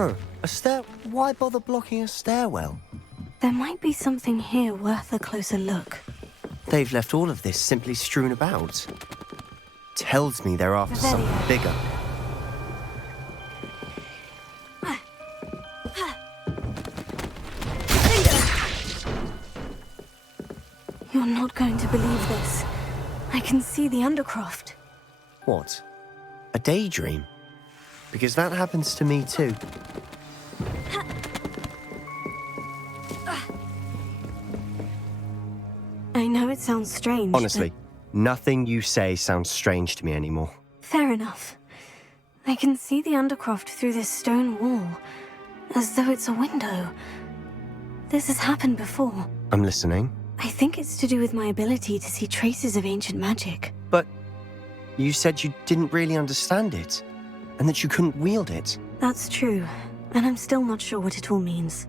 A stair... Why bother blocking a stairwell? There might be something here worth a closer look. They've left all of this simply strewn about. Tells me they're after something bigger. You're not going to believe this. I can see the Undercroft. What? A daydream? Because that happens to me too. I know it sounds strange. Honestly, nothing you say sounds strange to me anymore. Fair enough. I can see the Undercroft through this stone wall, as though it's a window. This has happened before. I'm listening. I think it's to do with my ability to see traces of ancient magic. But you said you didn't really understand it, and that you couldn't wield it. That's true, and I'm still not sure what it all means.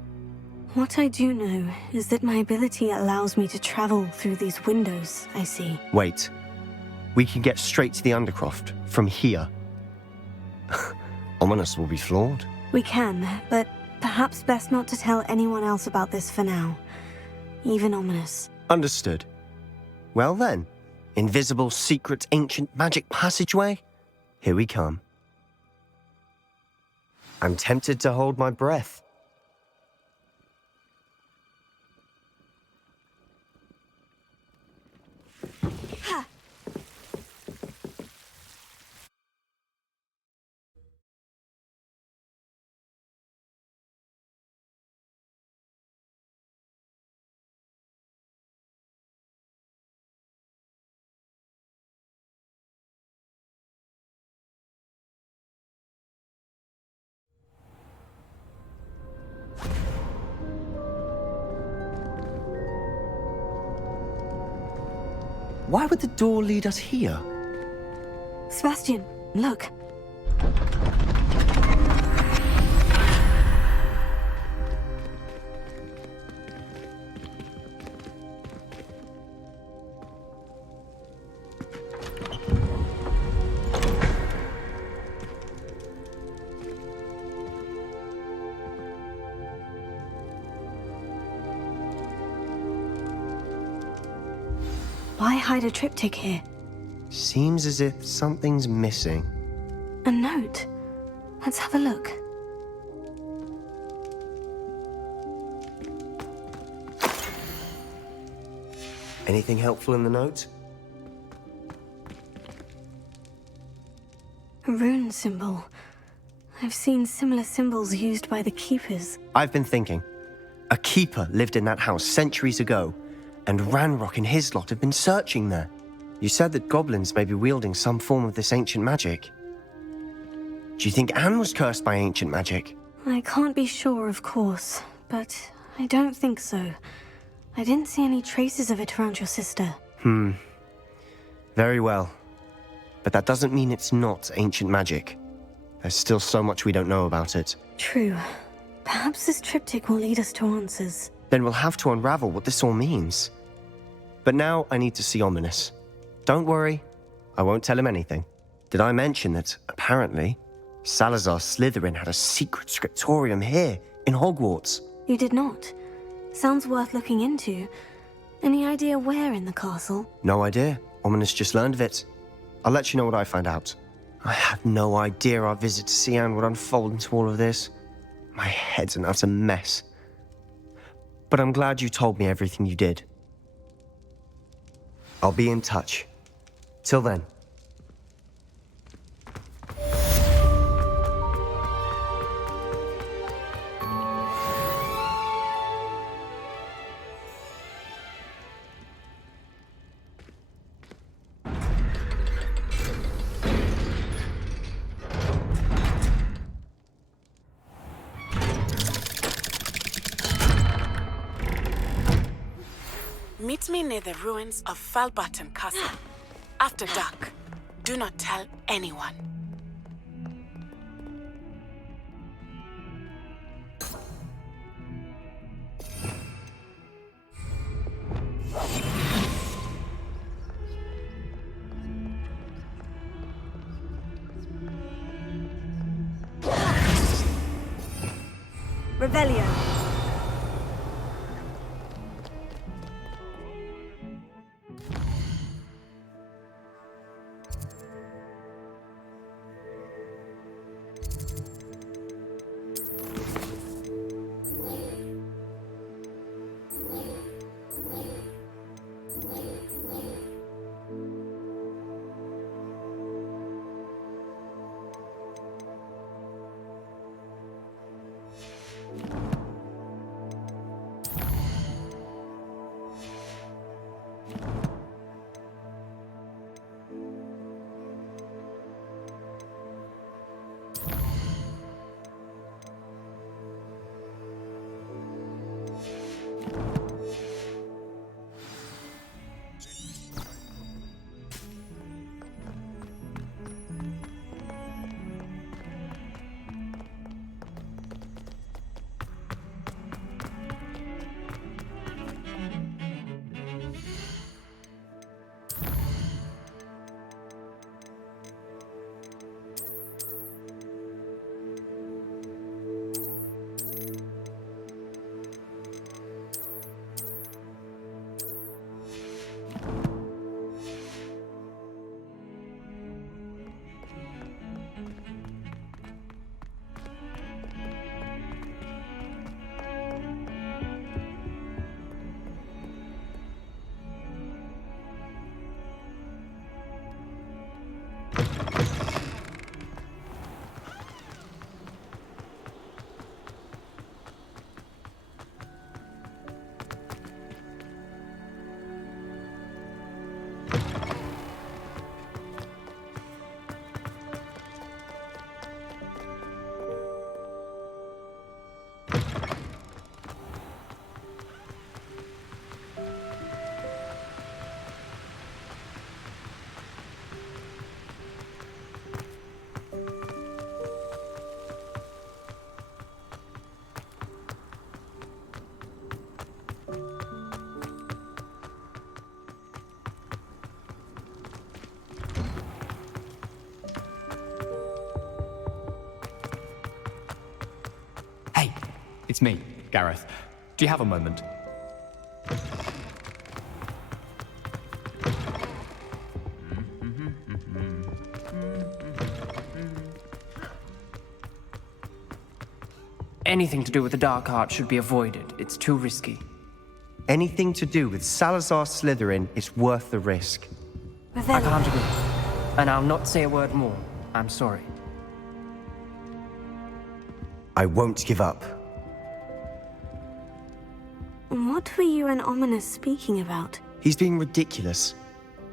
What I do know is that my ability allows me to travel through these windows I see. Wait. We can get straight to the Undercroft from here. Ominous will be flawed. We can, but perhaps best not to tell anyone else about this for now. Even Ominous. Understood. Well then, invisible, secret, ancient magic passageway? Here we come. I'm tempted to hold my breath. Why would the door lead us here? Sebastian, look. Why hide a triptych here? Seems as if something's missing. A note. Let's have a look. Anything helpful in the note? A rune symbol. I've seen similar symbols used by the Keepers. I've been thinking. A keeper lived in that house centuries ago, and Ranrock and his lot have been searching there. You said that goblins may be wielding some form of this ancient magic. Do you think Anne was cursed by ancient magic? I can't be sure, of course, but I don't think so. I didn't see any traces of it around your sister. Very well. But that doesn't mean it's not ancient magic. There's still so much we don't know about it. True. Perhaps this triptych will lead us to answers. Then we'll have to unravel what this all means. But now I need to see Ominous. Don't worry, I won't tell him anything. Did I mention that, apparently, Salazar Slytherin had a secret scriptorium here, in Hogwarts? You did not. Sounds worth looking into. Any idea where in the castle? No idea. Ominous just learned of it. I'll let you know what I find out. I had no idea our visit to Cian would unfold into all of this. My head's an utter mess. But I'm glad you told me everything you did. I'll be in touch. Till then. Meet me near the ruins of Falbaton Castle. After dark. Do not tell anyone. Revelio. Hey, it's me, Gareth. Do you have a moment? Anything to do with the dark art should be avoided. It's too risky. Anything to do with Salazar Slytherin is worth the risk. I Revelio. can't agree. And I'll not say a word more. I'm sorry. I won't give up. What were you and Ominous speaking about? He's being ridiculous.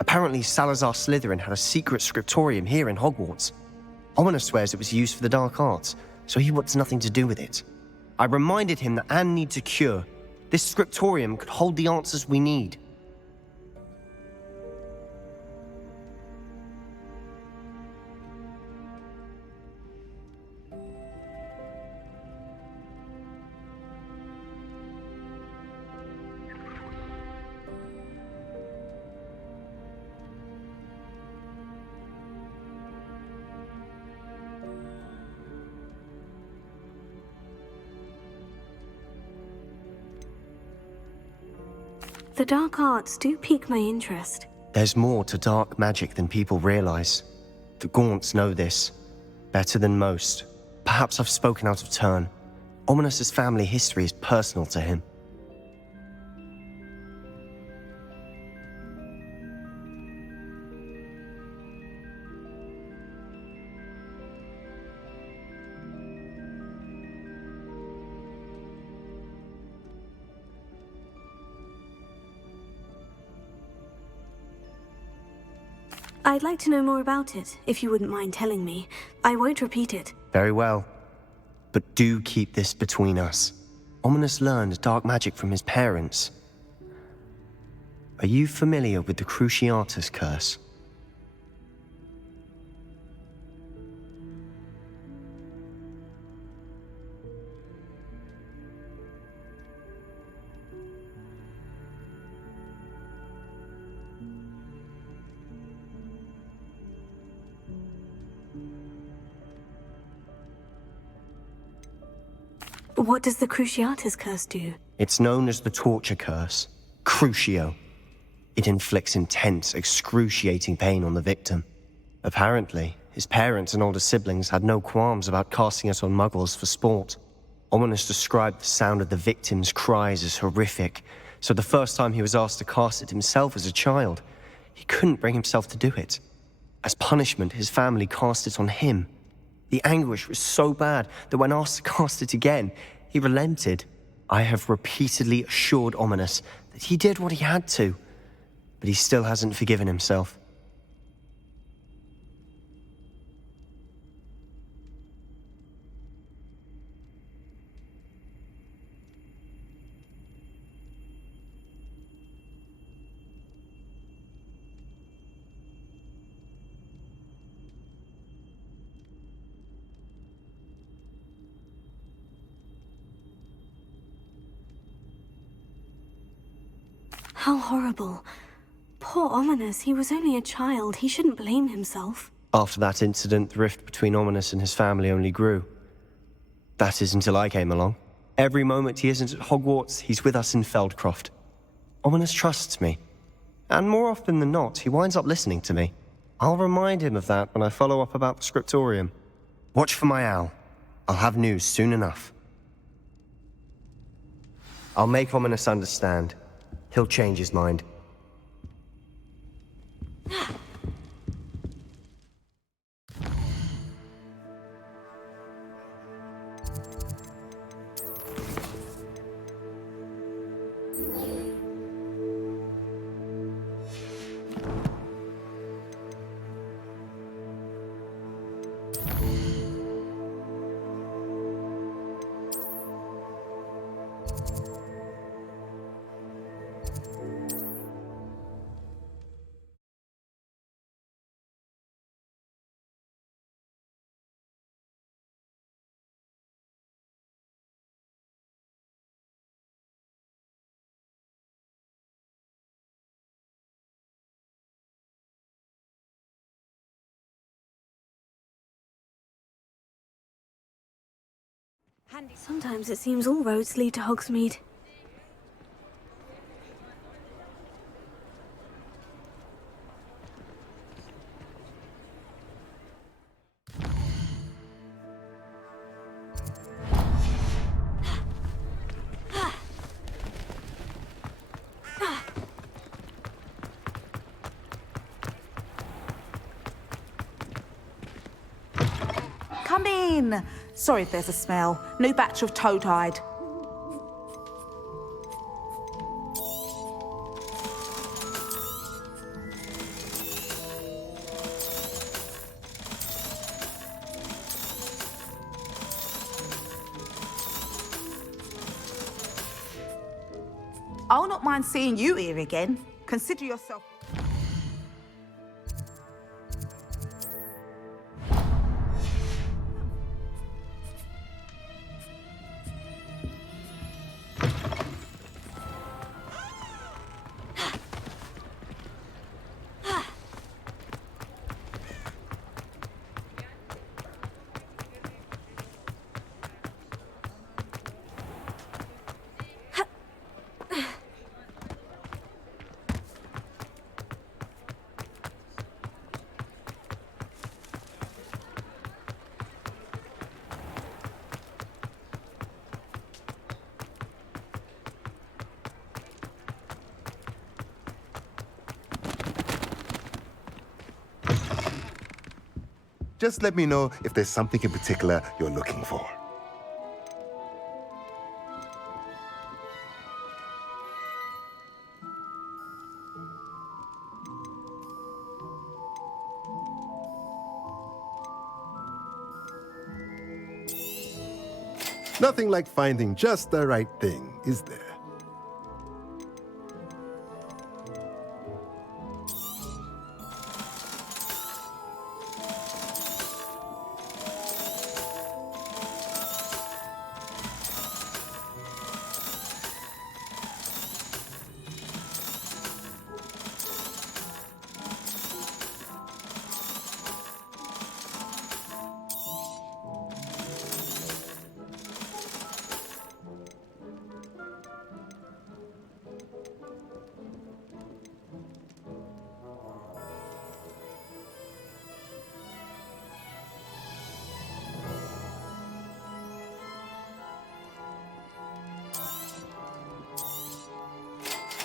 Apparently, Salazar Slytherin had a secret scriptorium here in Hogwarts. Ominous swears it was used for the dark arts, so he wants nothing to do with it. I reminded him that Anne needs a cure. This scriptorium could hold the answers we need. The dark arts do pique my interest. There's more to dark magic than people realize. The Gaunts know this better than most. Perhaps I've spoken out of turn. Ominous's family history is personal to him. I'd like to know more about it, if you wouldn't mind telling me. I won't repeat it. Very well. But do keep this between us. Ominous learned dark magic from his parents. Are you familiar with the Cruciatus curse? What does the Cruciatus curse do? It's known as the torture curse, Crucio. It inflicts intense, excruciating pain on the victim. Apparently, his parents and older siblings had no qualms about casting it on muggles for sport. Ominous described the sound of the victim's cries as horrific, so the first time he was asked to cast it himself as a child, he couldn't bring himself to do it. As punishment, his family cast it on him. The anguish was so bad that when asked to cast it again, he relented. I have repeatedly assured Ominous that he did what he had to, but he still hasn't forgiven himself. How horrible. Poor Ominous, he was only a child. He shouldn't blame himself. After that incident, the rift between Ominous and his family only grew. That is until I came along. Every moment he isn't at Hogwarts, he's with us in Feldcroft. Ominous trusts me. And more often than not, he winds up listening to me. I'll remind him of that when I follow up about the scriptorium. Watch for my owl. I'll have news soon enough. I'll make Ominous understand. He'll change his mind. Sometimes it seems all roads lead to Hogsmeade. Come in. Sorry if there's a smell. New batch of toad-hide. I'll not mind seeing you here again. Consider yourself... Just let me know if there's something in particular you're looking for. Nothing like finding just the right thing, is there?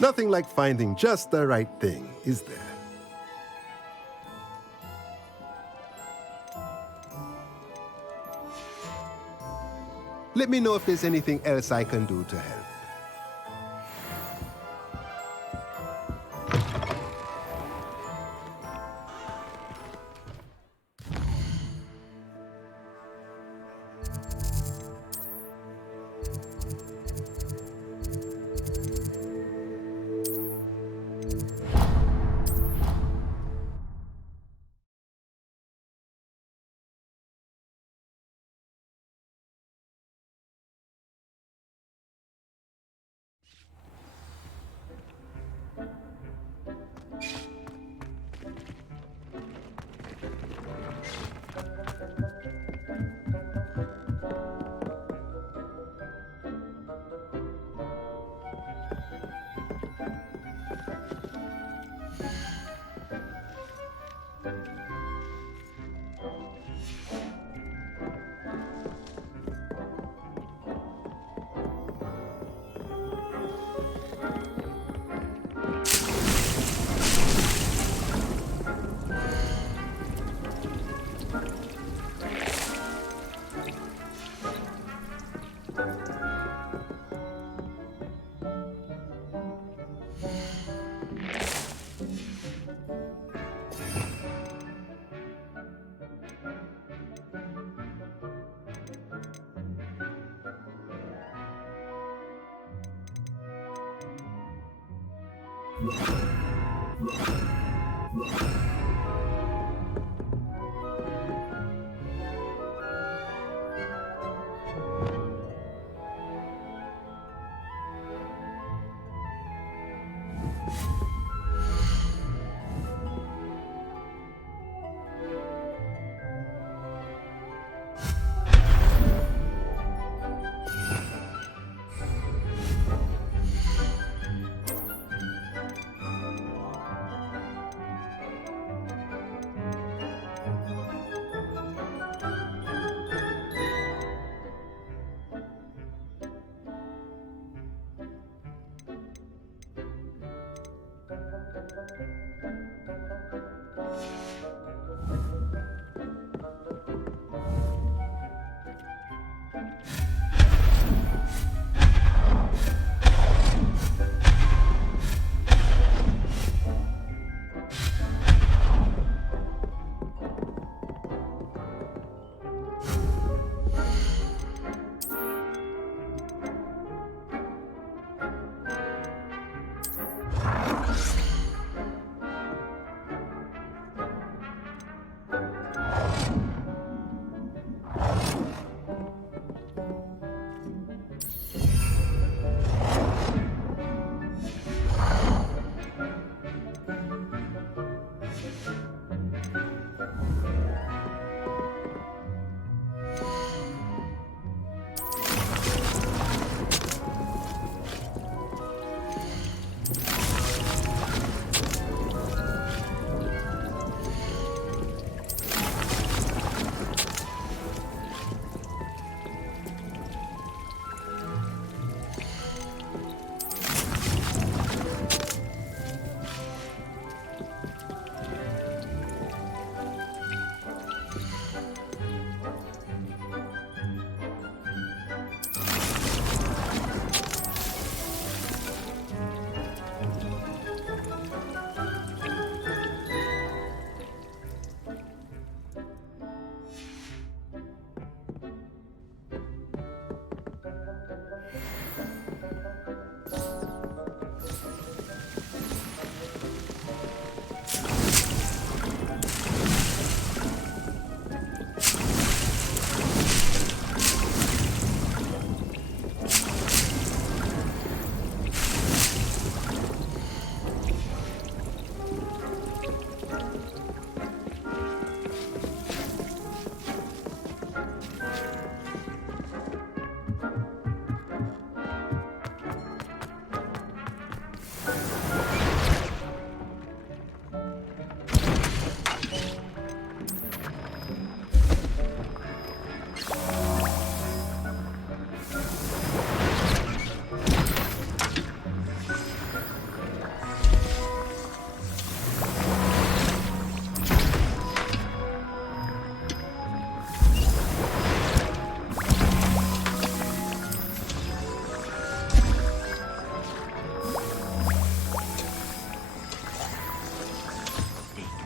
Nothing like finding just the right thing, is there? Let me know if there's anything else I can do to help.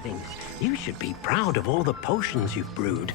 thinks you should be proud of all the potions you've brewed.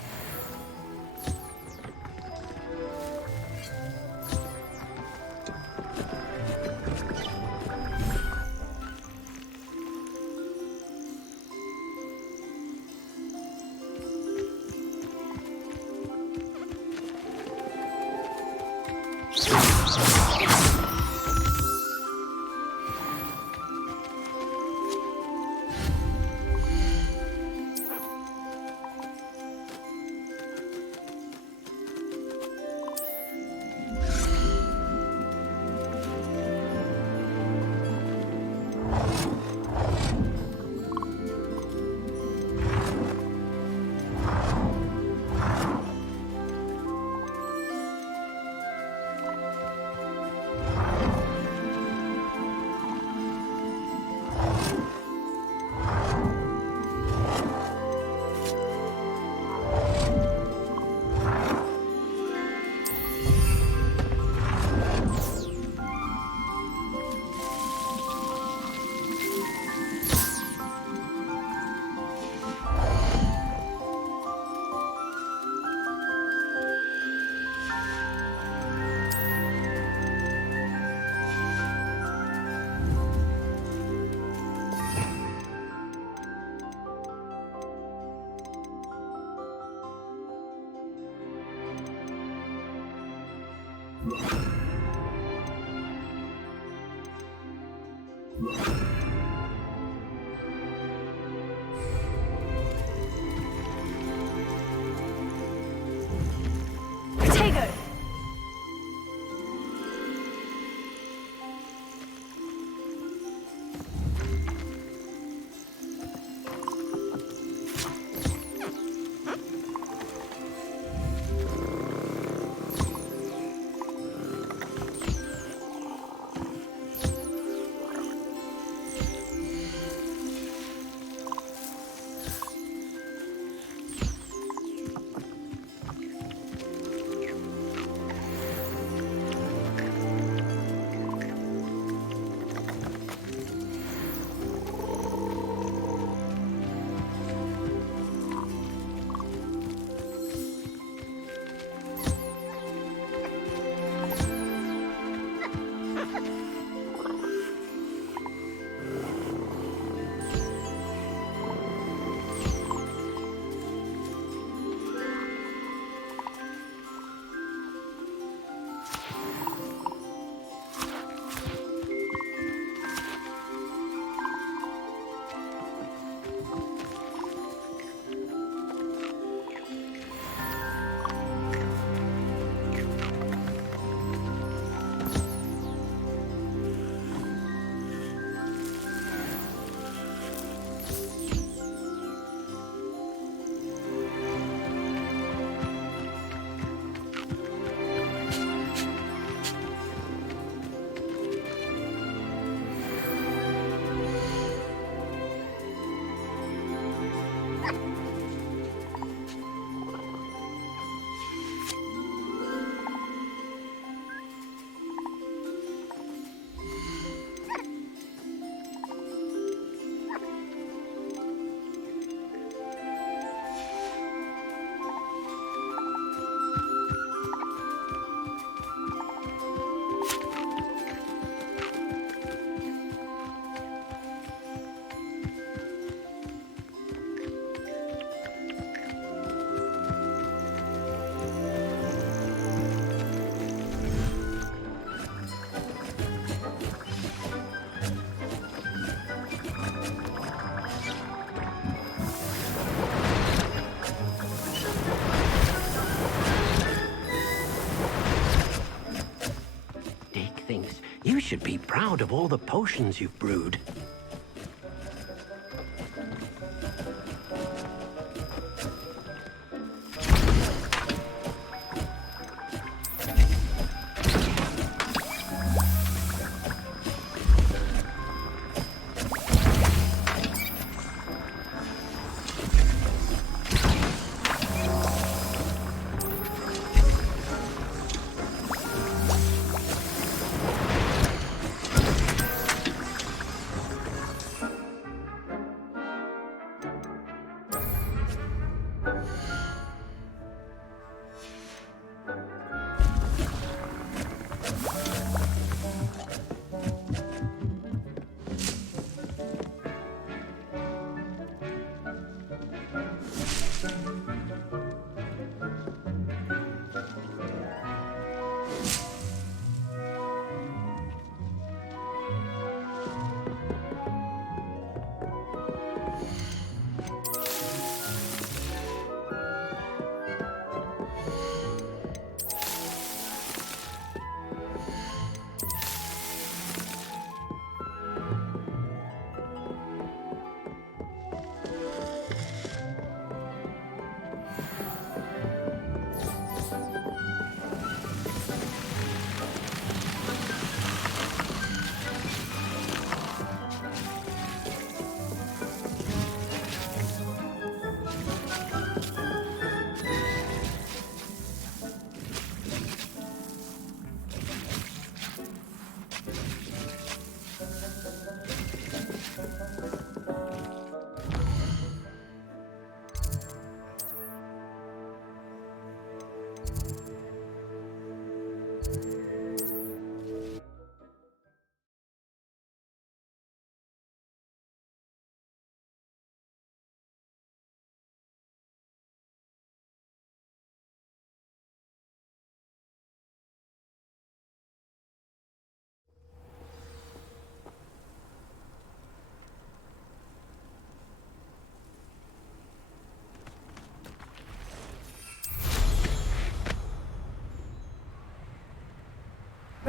You should be proud of all the potions you've brewed.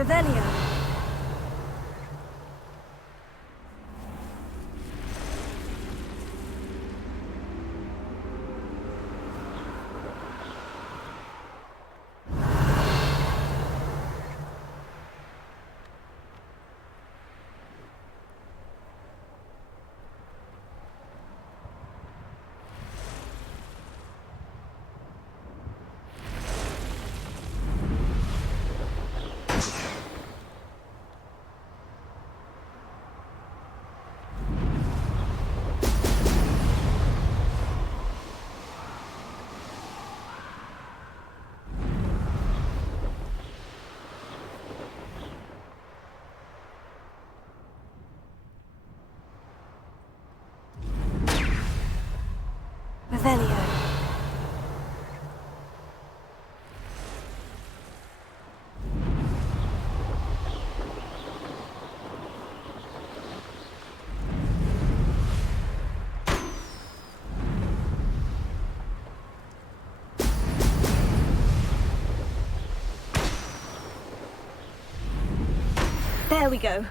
Revelio. Revelio. There we go.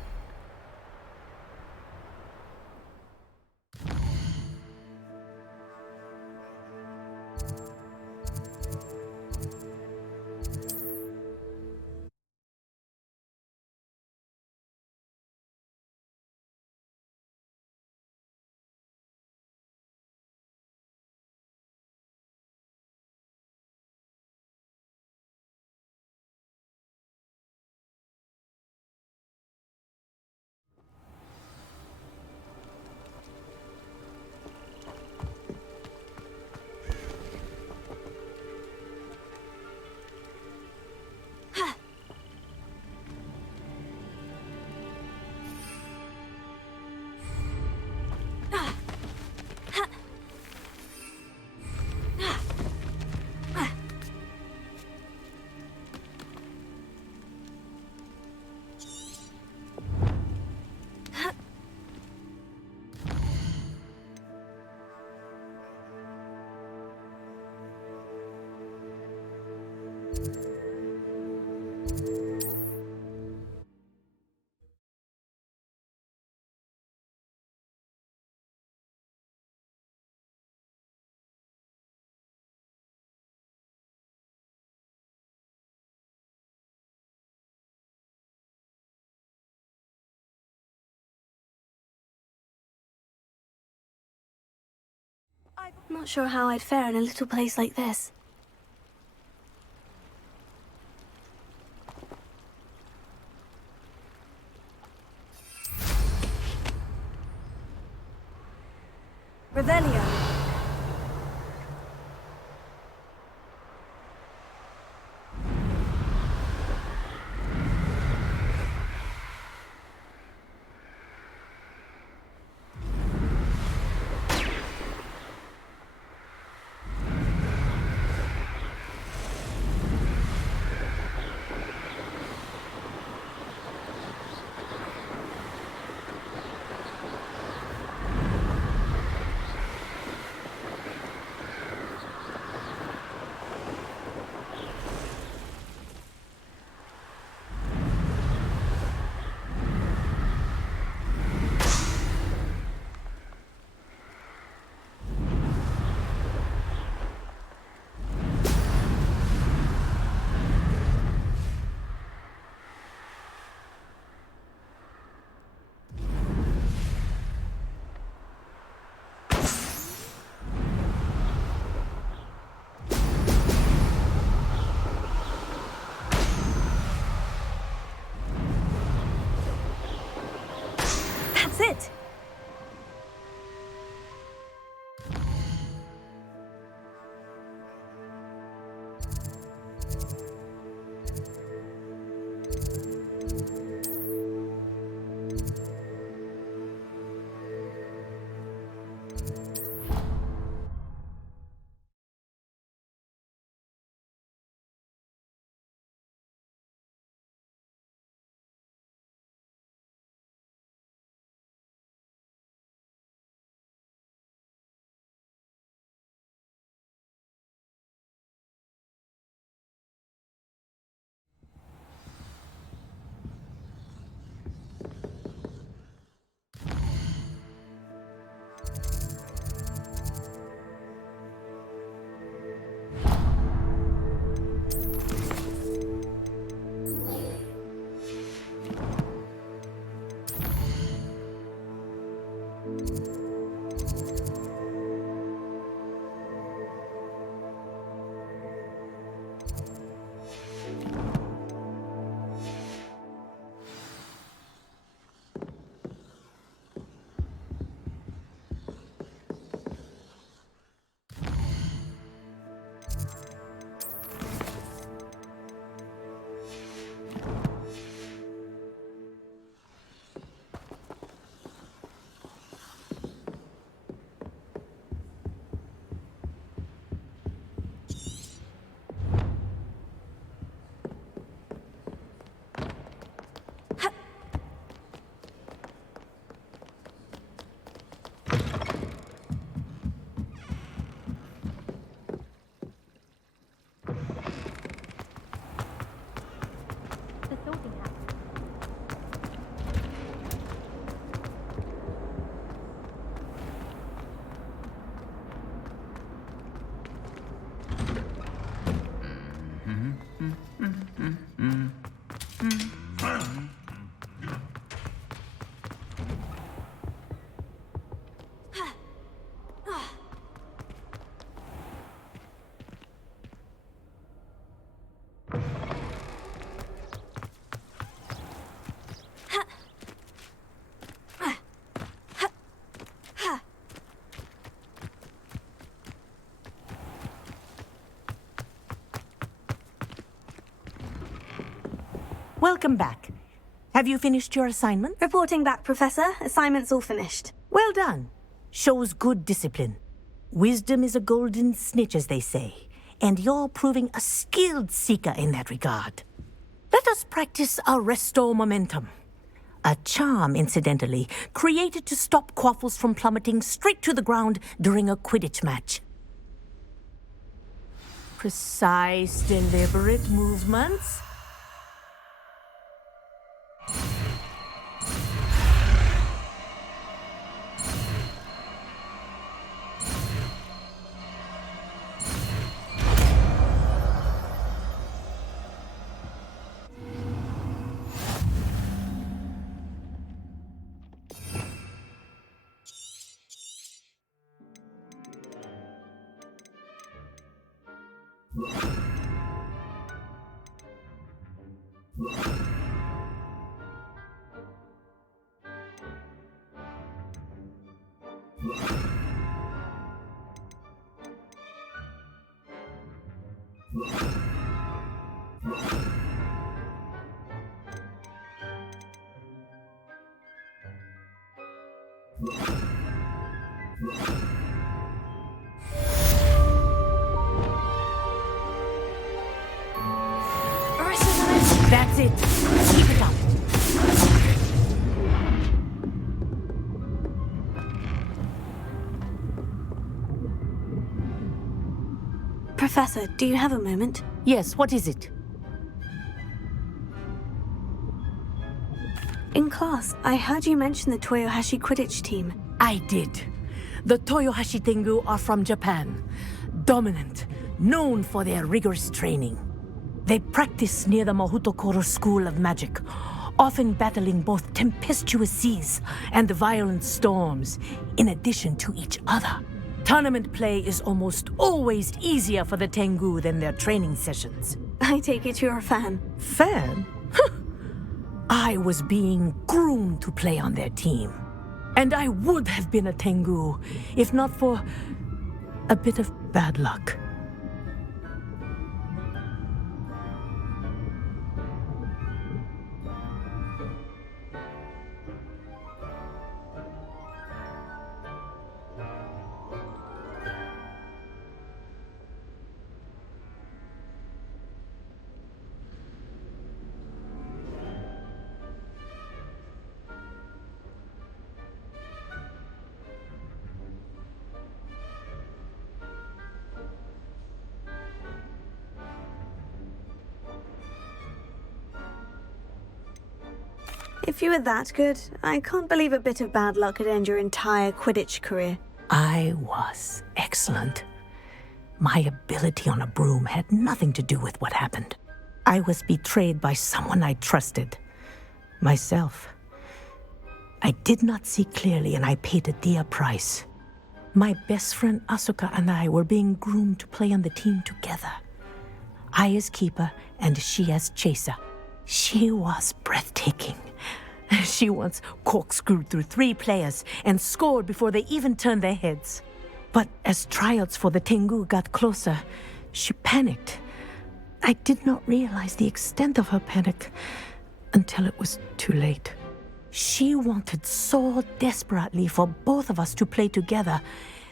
I'm not sure how I'd fare in a little place like this. Revelio. Welcome back. Have you finished your assignment? Reporting back, Professor. Assignment's all finished. Well done. Shows good discipline. Wisdom is a golden snitch, as they say, and you're proving a skilled seeker in that regard. Let us practice our Restore Momentum. A charm, incidentally, created to stop Quaffles from plummeting straight to the ground during a Quidditch match. Precise, deliberate movements. That's it. Keep it up. Professor, do you have a moment? Yes, what is it? In class, I heard you mention the Toyohashi Quidditch team. I did. The Toyohashi Tengu are from Japan. Dominant, known for their rigorous training. They practice near the Mahutokoro School of Magic, often battling both tempestuous seas and violent storms, in addition to each other. Tournament play is almost always easier for the Tengu than their training sessions. I take it you're a fan. Fan? I was being groomed to play on their team. And I would have been a Tengu, if not for a bit of bad luck. If you were that good, I can't believe a bit of bad luck could end your entire Quidditch career. I was excellent. My ability on a broom had nothing to do with what happened. I was betrayed by someone I trusted. Myself. I did not see clearly, and I paid a dear price. My best friend Asuka and I were being groomed to play on the team together. I as keeper, and she as chaser. She was breathtaking. She once corkscrewed through 3 players and scored before they even turned their heads. But as tryouts for the Tengu got closer, she panicked. I did not realize the extent of her panic until it was too late. She wanted so desperately for both of us to play together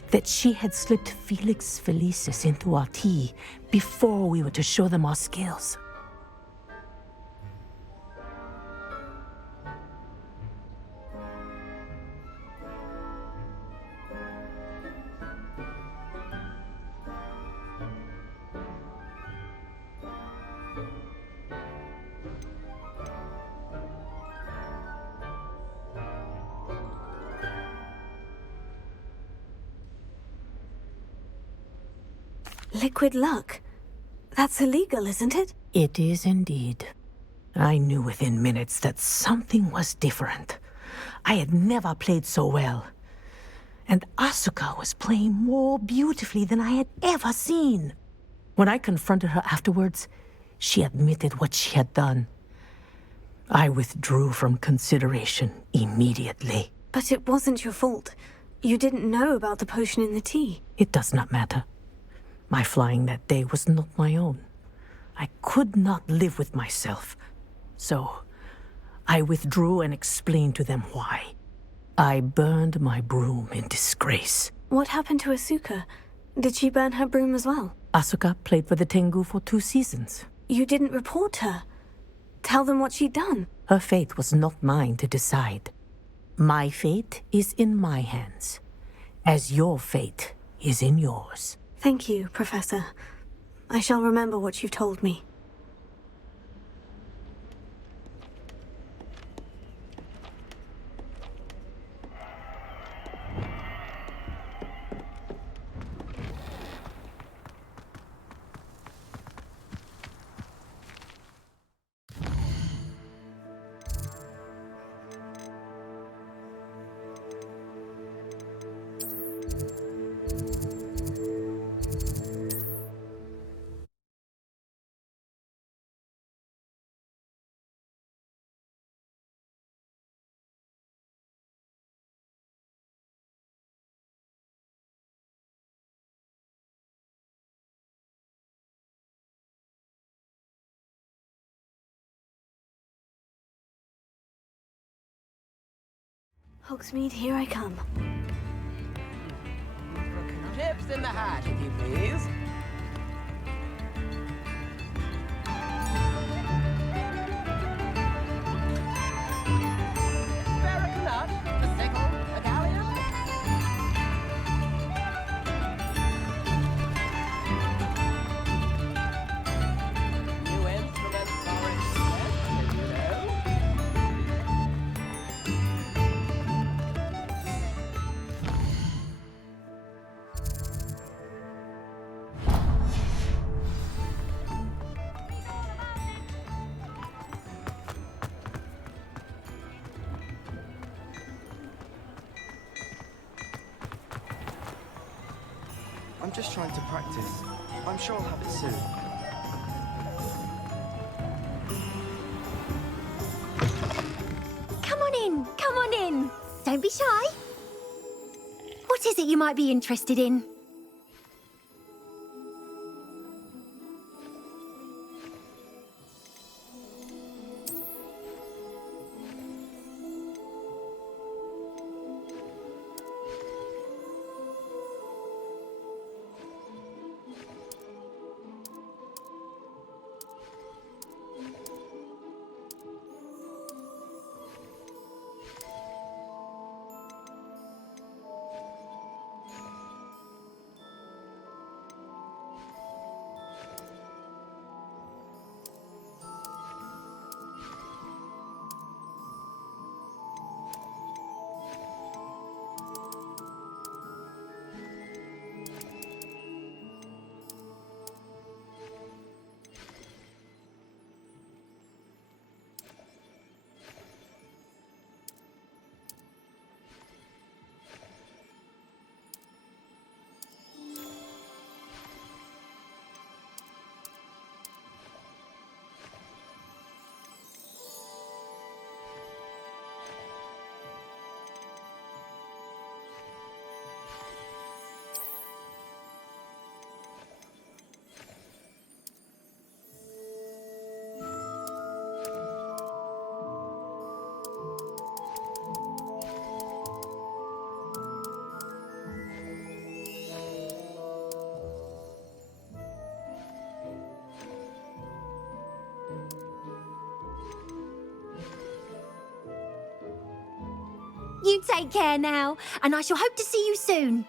that she had slipped Felix Felicis into our tea before we were to show them our skills. Liquid luck? That's illegal, isn't it? It is indeed. I knew within minutes that something was different. I had never played so well. And Asuka was playing more beautifully than I had ever seen. When I confronted her afterwards, she admitted what she had done. I withdrew from consideration immediately. But it wasn't your fault. You didn't know about the potion in the tea. It does not matter. My flying that day was not my own. I could not live with myself. So, I withdrew and explained to them why. I burned my broom in disgrace. What happened to Asuka? Did she burn her broom as well? Asuka played for the Tengu for 2 seasons. You didn't report her. Tell them what she'd done. Her fate was not mine to decide. My fate is in my hands, as your fate is in yours. Thank you, Professor. I shall remember what you've told me. Hogsmeade, here I come. Chips in the hat, if you please. Spare a nut, a sickle, a galleon. New instruments are expensive, you know. I'm just trying to practice. I'm sure I'll have it soon. Come on in, come on in. Don't be shy. What is it you might be interested in? You take care now, and I shall hope to see you soon.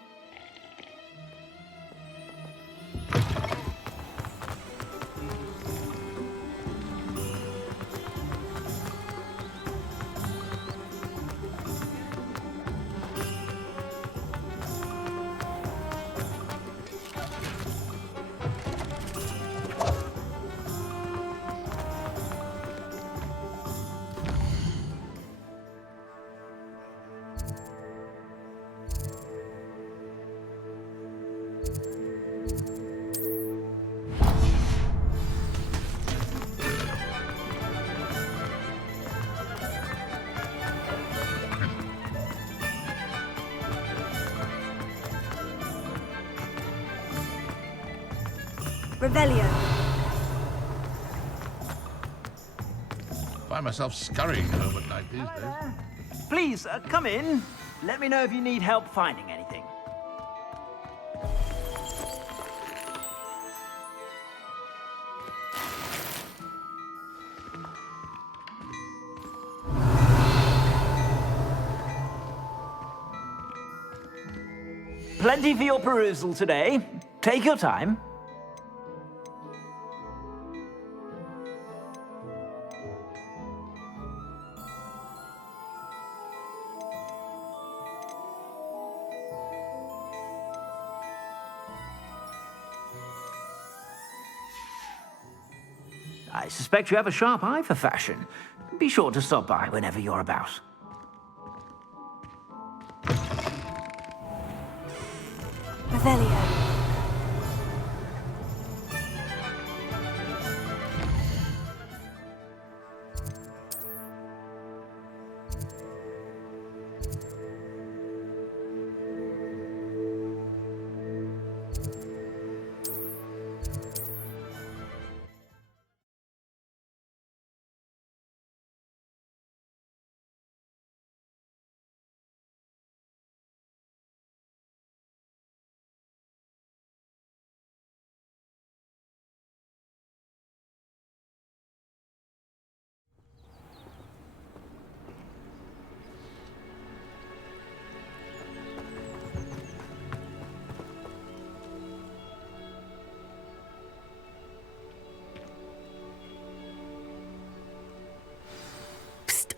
Revelio. find myself scurrying home at night these days. Please, come in. Let me know if you need help finding anything. Plenty for your perusal today. Take your time. I suspect you have a sharp eye for fashion. Be sure to stop by whenever you're about. Revelio.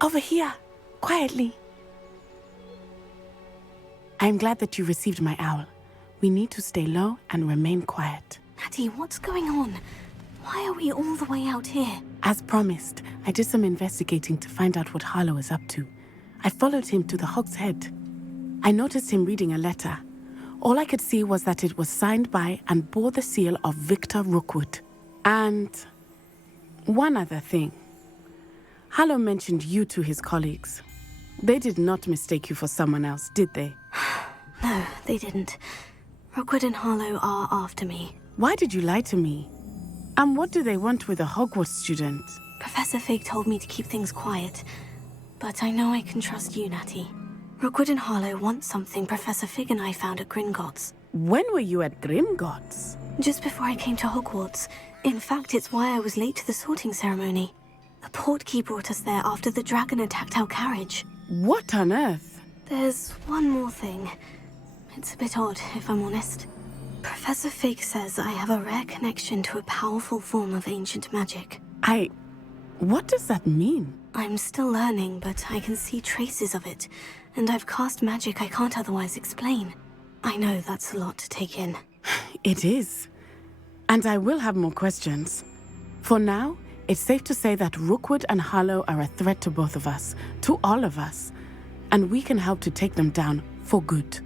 Over here, quietly. I'm glad that you received my owl. We need to stay low and remain quiet. Natty, what's going on? Why are we all the way out here? As promised, I did some investigating to find out what Harlow is up to. I followed him to the Hog's Head. I noticed him reading a letter. All I could see was that it was signed by and bore the seal of Victor Rookwood. And one other thing. Harlow mentioned you to his colleagues. They did not mistake you for someone else, did they? No, they didn't. Rookwood and Harlow are after me. Why did you lie to me? And what do they want with a Hogwarts student? Professor Fig told me to keep things quiet, but I know I can trust you, Natty. Rookwood and Harlow want something Professor Fig and I found at Gringotts. When were you at Gringotts? Just before I came to Hogwarts. In fact, it's why I was late to the sorting ceremony. The portkey brought us there after the dragon attacked our carriage. What on earth? There's one more thing. It's a bit odd, if I'm honest. Professor Fig says I have a rare connection to a powerful form of ancient magic. What does that mean? I'm still learning, but I can see traces of it, and I've cast magic I can't otherwise explain. I know that's a lot to take in. It is. And I will have more questions. For now, it's safe to say that Rookwood and Harlow are a threat to both of us, to all of us, and we can help to take them down for good.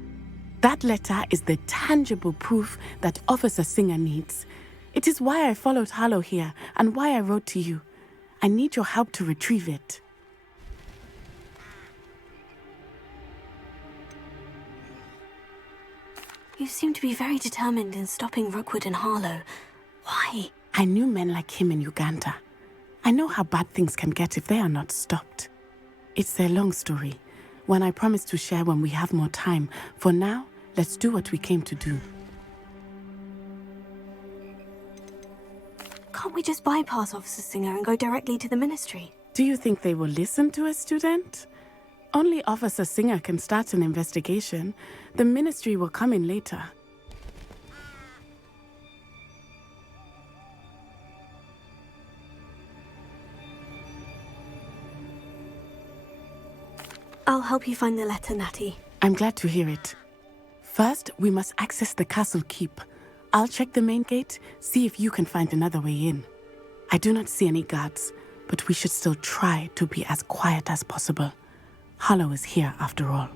That letter is the tangible proof that Officer Singer needs. It is why I followed Harlow here and why I wrote to you. I need your help to retrieve it. You seem to be very determined in stopping Rookwood and Harlow. Why? I knew men like him in Uganda. I know how bad things can get if they are not stopped. It's a long story, one I promise to share when we have more time. For now, let's do what we came to do. Can't we just bypass Officer Singer and go directly to the Ministry? Do you think they will listen to a student? Only Officer Singer can start an investigation. The Ministry will come in later. I'll help you find the letter, Natty. I'm glad to hear it. First, we must access the castle keep. I'll check the main gate, see if you can find another way in. I do not see any guards, but we should still try to be as quiet as possible. Harlow is here after all.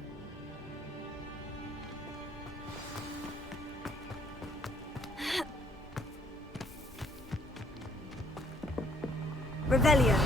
Revelio.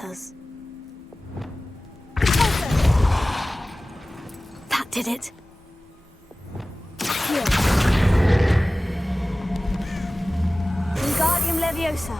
matters. That did it. Here. Wingardium Leviosa.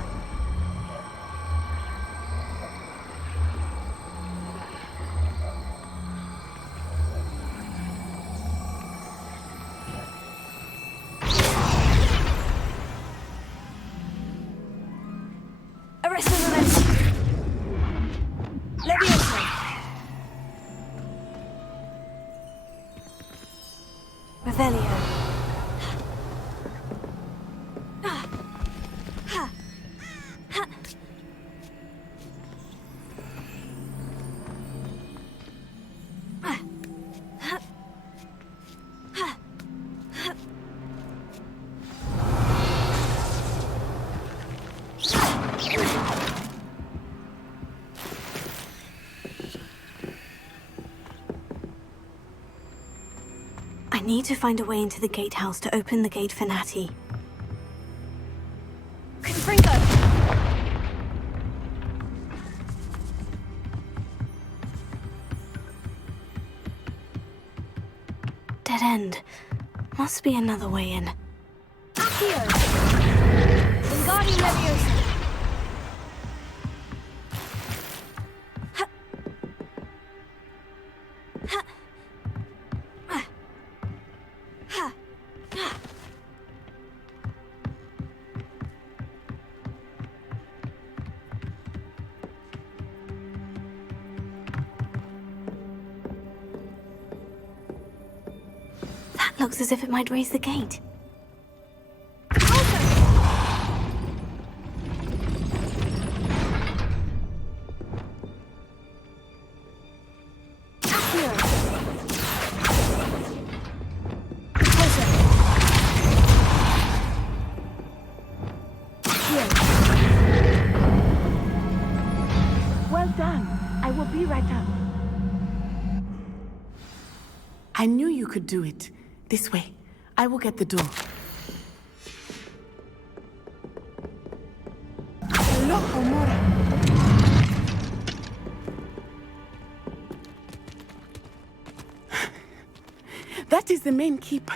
I need to find a way into the gatehouse to open the gate for Natty. Confringo! Dead end. Must be another way in. Accio! Wingardium Leviosa! Looks as if it might raise the gate. Well done. I will be right up. I knew you could do it. This way. I will get the door. Loco Mora. That is the main keep.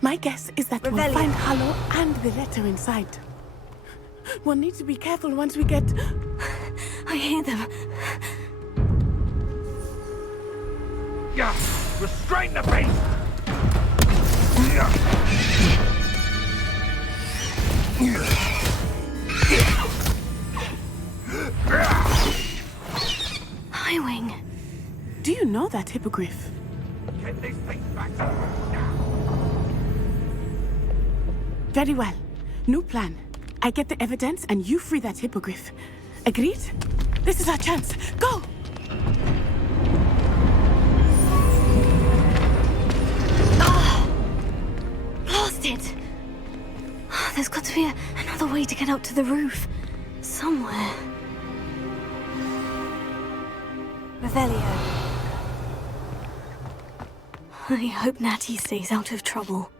My guess is that we'll find Hallow and the letter inside. We'll need to be careful once we get... I hear them. Yeah, restrain the beast! Highwing. Do you know that hippogriff? Get these things back. Very well. New plan. I get the evidence and you free that hippogriff. Agreed? This is our chance. Go! It. There's got to be another way to get up to the roof. Somewhere. Revelio. I hope Natty stays out of trouble.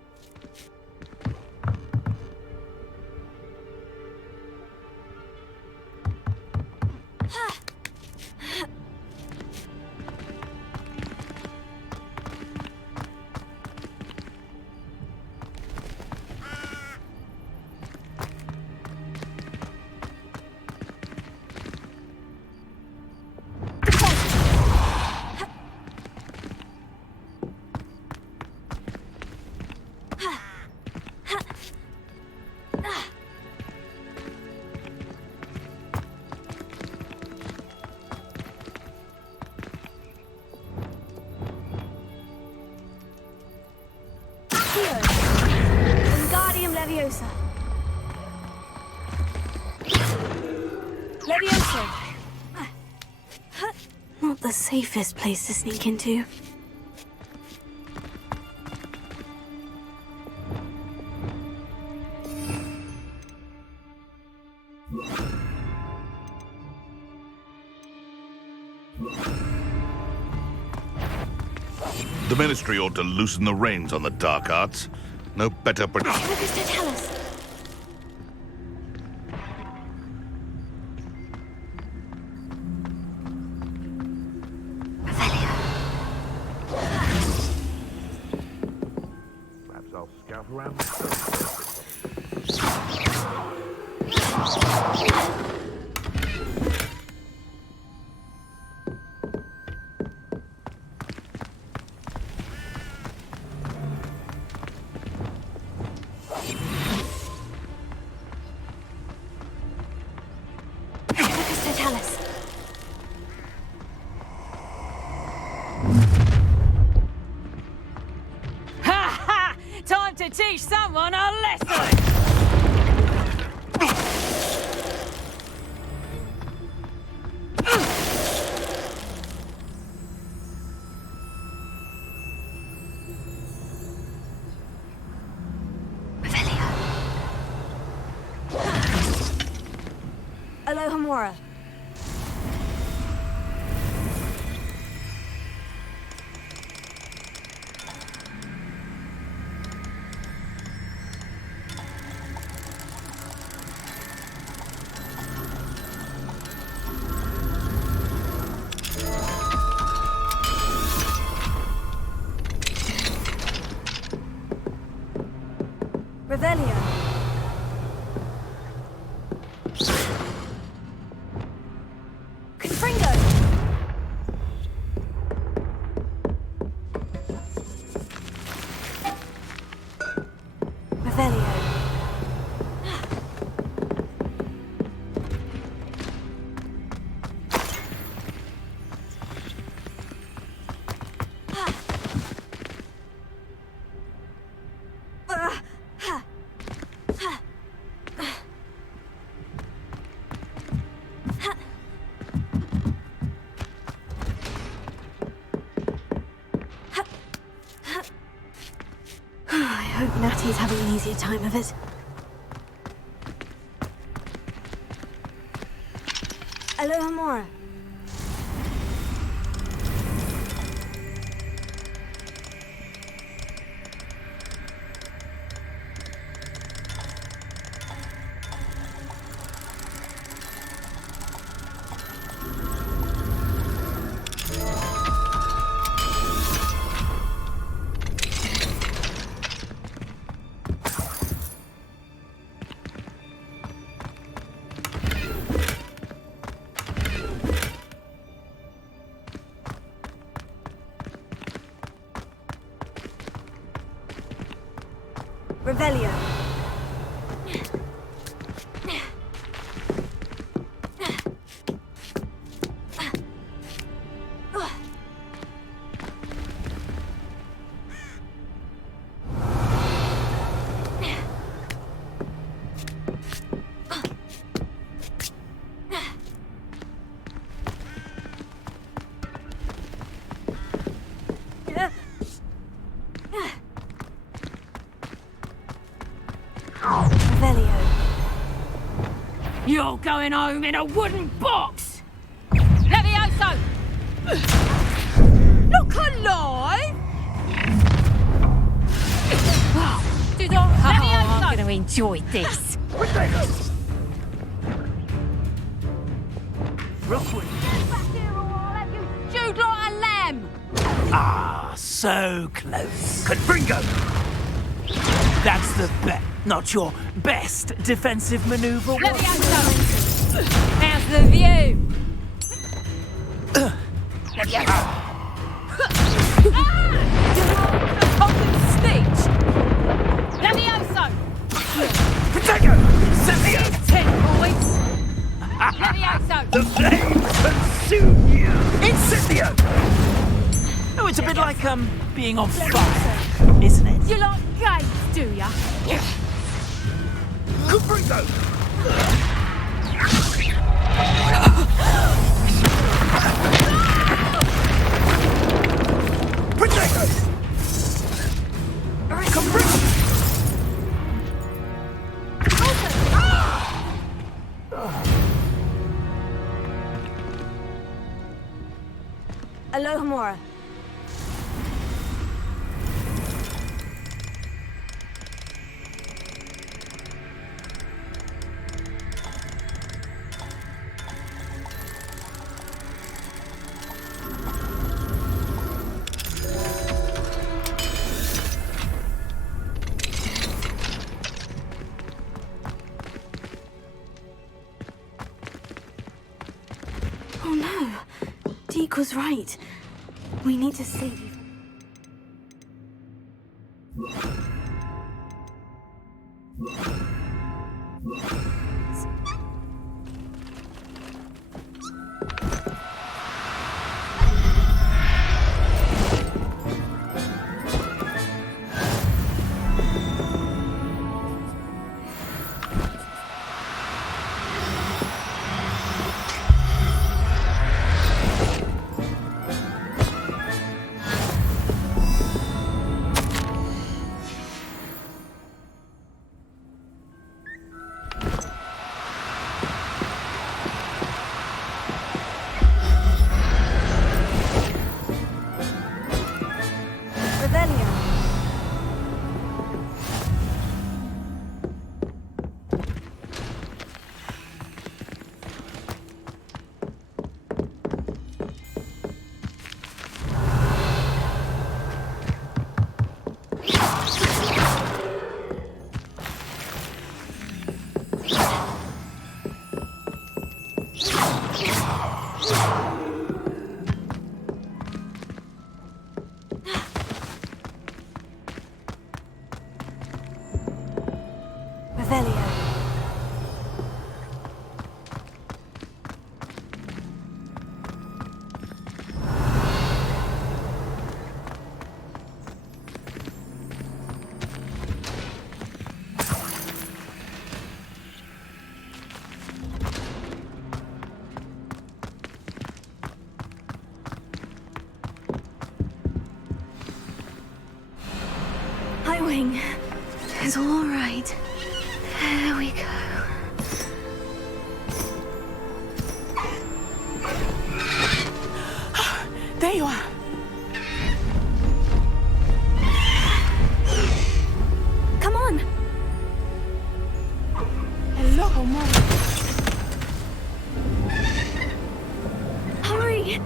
Wingardium Leviosa. Leviosa. Not the safest place to sneak into. The Ministry ought to loosen the reins on the dark arts. No better Focus to tell us. I'll scout around. Time to teach someone a lesson! Alohomora. Revelio. Confringo. Revelio. I hope Natty's having an easier time of it. Alohomora. Revelio. You're going home in a wooden box! Levioso! Look alive! I'm going to enjoy this. Rookwood. Chewed like a lamb! Ah, so close. Confringo! That's the not your best defensive maneuver. Levioso! How's the view? Levioso! Stitch! Levioso! Potato! Cynthia! 10 points! Levioso! The flames consume you! Incendio! Oh, it's a bit like, being on fire, isn't it? You like games, do ya? Confringo! Potato! Confringo! Alohomora. Feek was right. We need to save you. Highwing. It's all right. There we go. There you are. Come on. Hello, Mom. Hurry.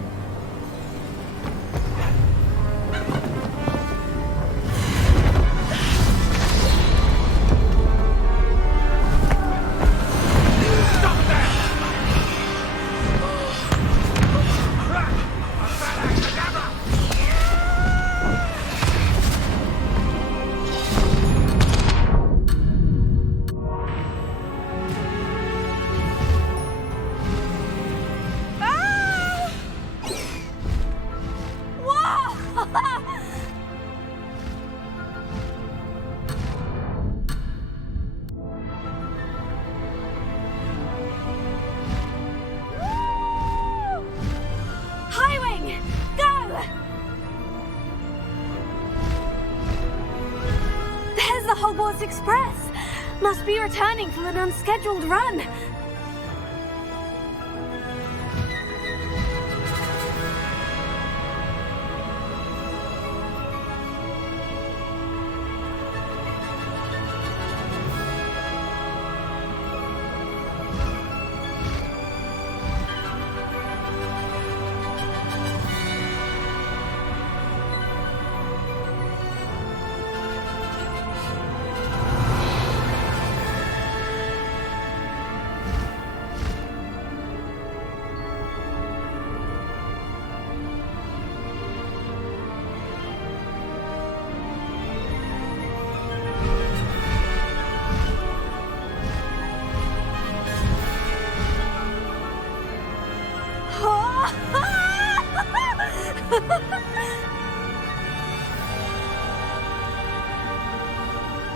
Highwing, go! There's the Hogwarts Express. Must be returning from an unscheduled run.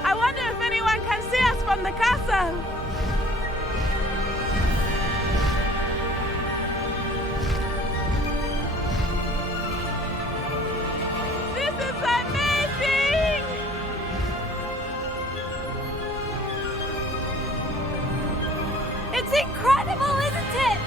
I wonder if anyone can see us from the castle. This is amazing! It's incredible, isn't it?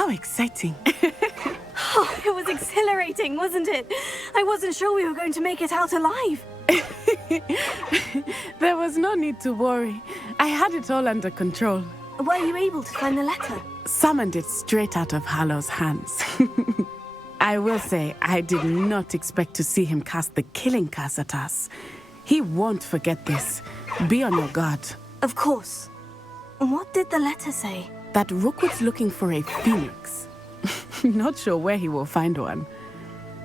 How exciting. Oh, it was exhilarating, wasn't it? I wasn't sure we were going to make it out alive. There was no need to worry. I had it all under control. Were you able to find the letter? Summoned it straight out of Hallow's hands. I will say, I did not expect to see him cast the killing curse at us. He won't forget this. Be on your guard. Of course. What did the letter say? That Rookwood's looking for a phoenix. Not sure where he will find one.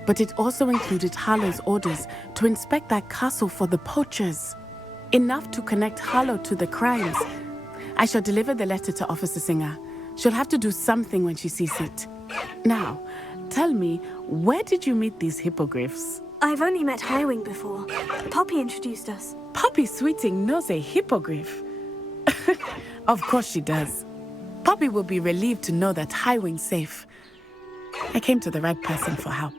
But it also included Hallow's orders to inspect that castle for the poachers. Enough to connect Hallow to the crimes. I shall deliver the letter to Officer Singer. She'll have to do something when she sees it. Now, tell me, where did you meet these hippogriffs? I've only met Highwing before. Poppy introduced us. Poppy Sweeting knows a hippogriff. Of course she does. Poppy will be relieved to know that Highwing's safe. I came to the right person for help.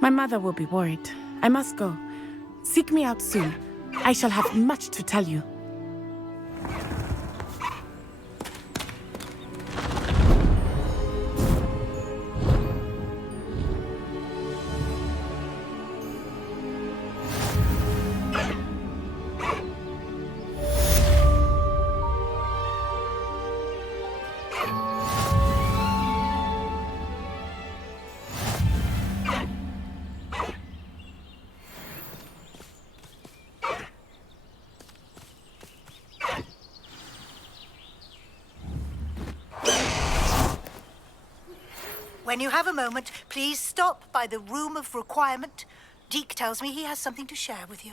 My mother will be worried. I must go. Seek me out soon. I shall have much to tell you. When you have a moment, please stop by the Room of Requirement. Deke tells me he has something to share with you.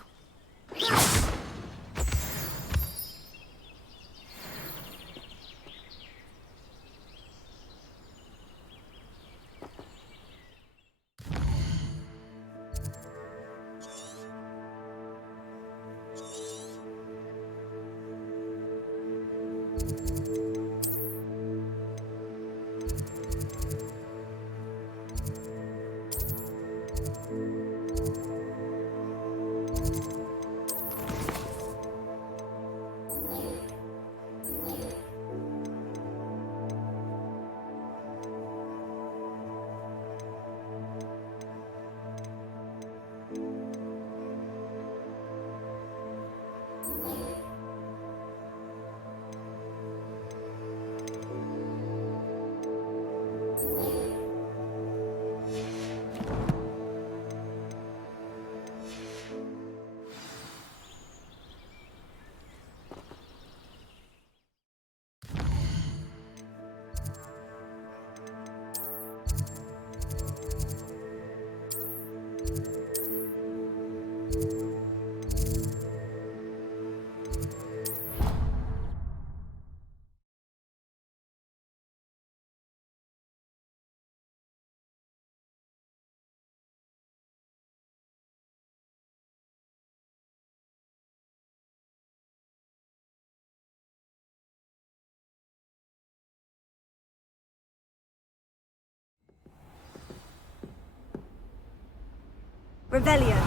Revelio.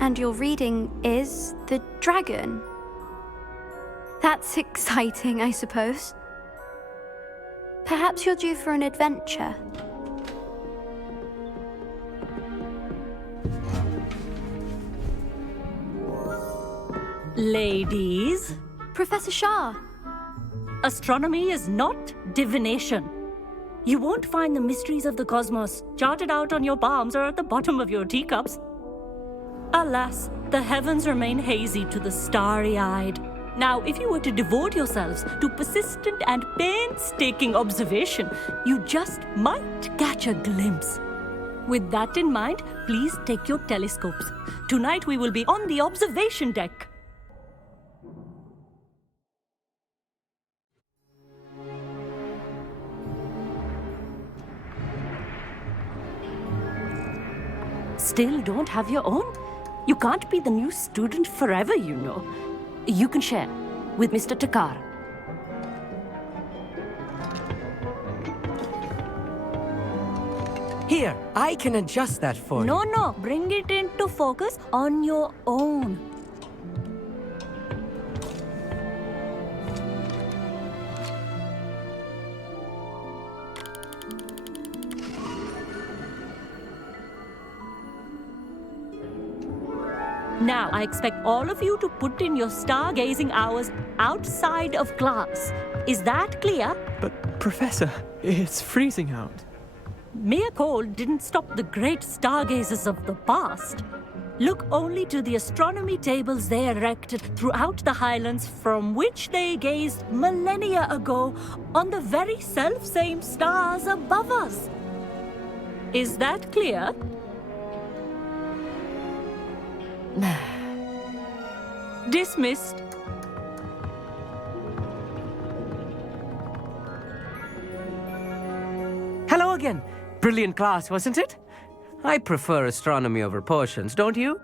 And your reading is the dragon. That's exciting, I suppose. Perhaps you're due for an adventure. Ladies. Professor Shah. Astronomy is not divination. You won't find the mysteries of the cosmos charted out on your palms or at the bottom of your teacups. Alas, the heavens remain hazy to the starry-eyed. Now, if you were to devote yourselves to persistent and painstaking observation, you just might catch a glimpse. With that in mind, please take your telescopes. Tonight we will be on the observation deck. still don't have your own? You can't be the new student forever, you know. You can share with Mr. Takar. Here, I can adjust that for you. No, bring it into focus on your own. Now, I expect all of you to put in your stargazing hours outside of class. Is that clear? But, Professor, it's freezing out. Mere cold didn't stop the great stargazers of the past. Look only to the astronomy tables they erected throughout the highlands from which they gazed millennia ago on the very self-same stars above us. Is that clear? Dismissed. Hello again. Brilliant class, wasn't it? I prefer astronomy over potions, don't you?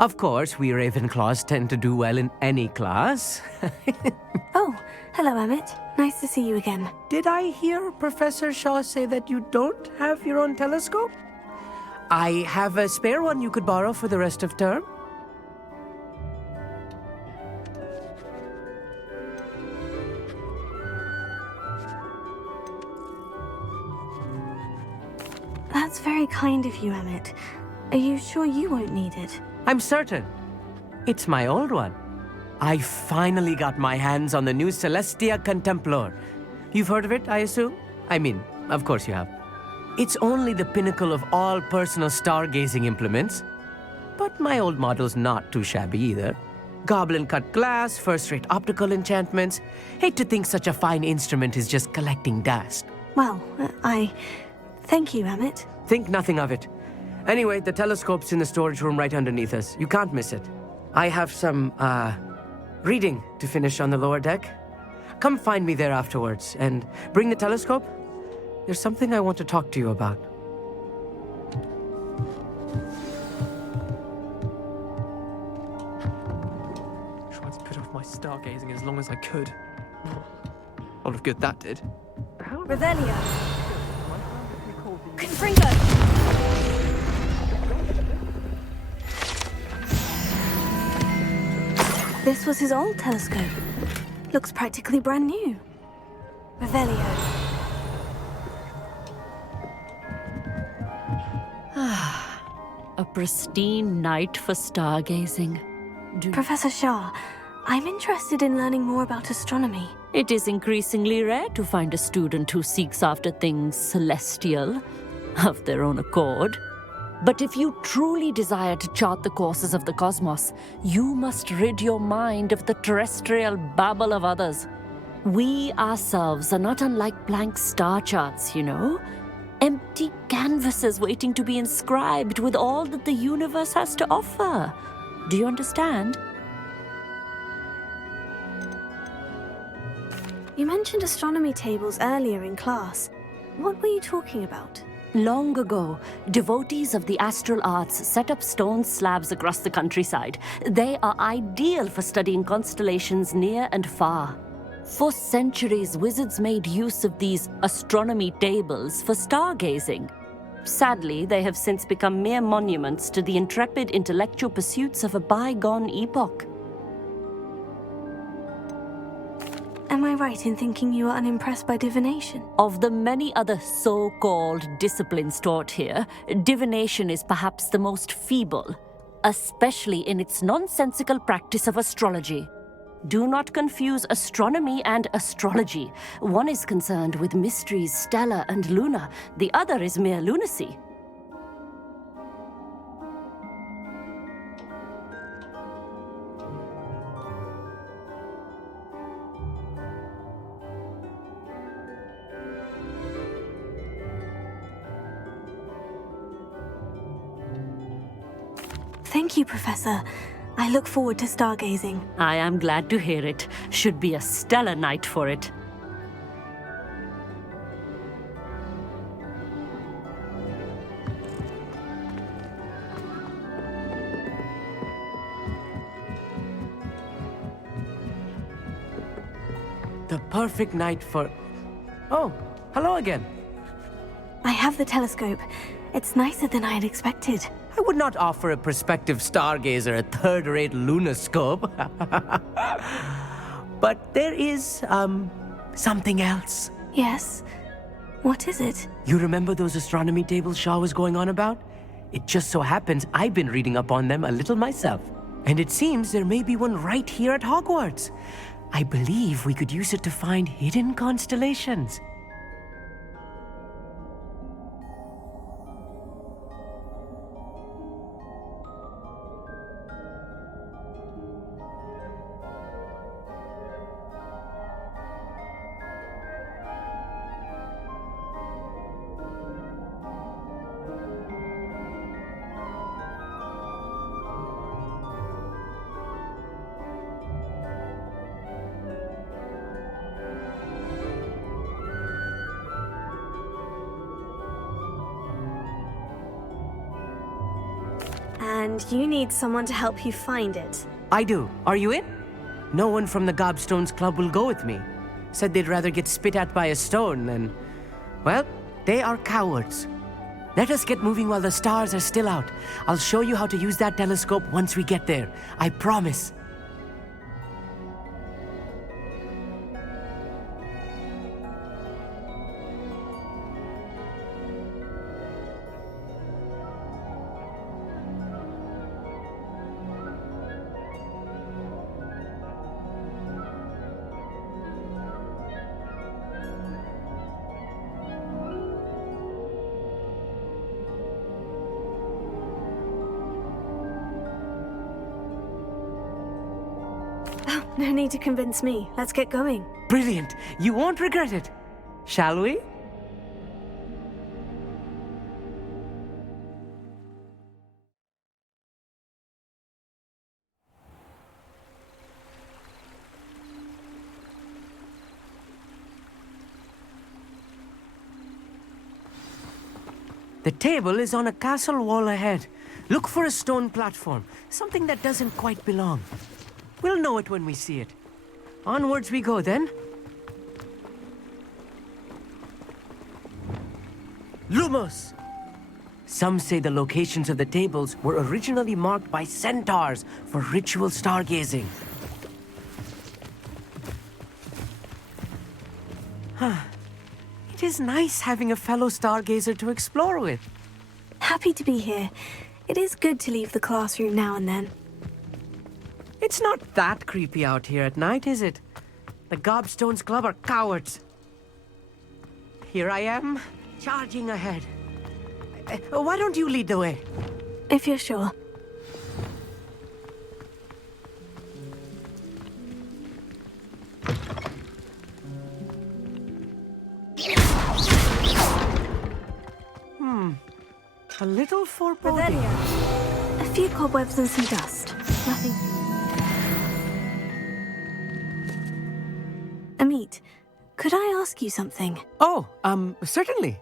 Of course, we Ravenclaws tend to do well in any class. Oh, hello, Emmett. Nice to see you again. Did I hear Professor Shaw say that you don't have your own telescope? I have a spare one you could borrow for the rest of term. That's very kind of you, Emmett. Are you sure you won't need it? I'm certain. It's my old one. I finally got my hands on the new Celestia Contemplor. You've heard of it, I assume? I mean, of course you have. It's only the pinnacle of all personal stargazing implements. But my old model's not too shabby either. Goblin-cut glass, first-rate optical enchantments. Hate to think such a fine instrument is just collecting dust. Well, thank you, Emmett. Think nothing of it. Anyway, the telescope's in the storage room right underneath us. You can't miss it. I have some, reading to finish on the lower deck. Come find me there afterwards, and bring the telescope. There's something I want to talk to you about. Tried to put off my stargazing as long as I could. A lot of good that did. Revelio. Confringo. This was his old telescope. Looks practically brand new. Revelio. A pristine night for stargazing. Professor Shah, I'm interested in learning more about astronomy. It is increasingly rare to find a student who seeks after things celestial, of their own accord. But if you truly desire to chart the courses of the cosmos, you must rid your mind of the terrestrial babble of others. We ourselves are not unlike blank star charts, you know? Empty canvases waiting to be inscribed with all that the universe has to offer. Do you understand? You mentioned astronomy tables earlier in class. What were you talking about? Long ago, devotees of the astral arts set up stone slabs across the countryside. They are ideal for studying constellations near and far. For centuries, wizards made use of these astronomy tables for stargazing. Sadly, they have since become mere monuments to the intrepid intellectual pursuits of a bygone epoch. Am I right in thinking you are unimpressed by divination? Of the many other so-called disciplines taught here, divination is perhaps the most feeble, especially in its nonsensical practice of astrology. Do not confuse astronomy and astrology. One is concerned with mysteries stellar and lunar, the other is mere lunacy. Thank you, Professor. I look forward to stargazing. I am glad to hear it. Should be a stellar night for it. The perfect night for... Oh, hello again. I have the telescope. It's nicer than I had expected. I would not offer a prospective stargazer a third-rate lunoscope. But there is, something else. Yes? What is it? You remember those astronomy tables Shaw was going on about? It just so happens I've been reading up on them a little myself. And it seems there may be one right here at Hogwarts. I believe we could use it to find hidden constellations. And you need someone to help you find it. I do. Are you in? No one from the Gobstones Club will go with me. Said they'd rather get spit at by a stone than... Well, they are cowards. Let us get moving while the stars are still out. I'll show you how to use that telescope once we get there. I promise. No need to convince me. Let's get going. Brilliant. You won't regret it. Shall we? The table is on a castle wall ahead. Look for a stone platform, something that doesn't quite belong. We'll know it when we see it. Onwards we go, then. Lumos! Some say the locations of the tables were originally marked by centaurs for ritual stargazing. It is nice having a fellow stargazer to explore with. Happy to be here. It is good to leave the classroom now and then. It's not that creepy out here at night, is it? The Gobstones Club are cowards. Here I am, charging ahead. Why don't you lead the way? If you're sure. A little foreboding. A few cobwebs and some dust. Nothing. Amit, could I ask you something? Oh, certainly.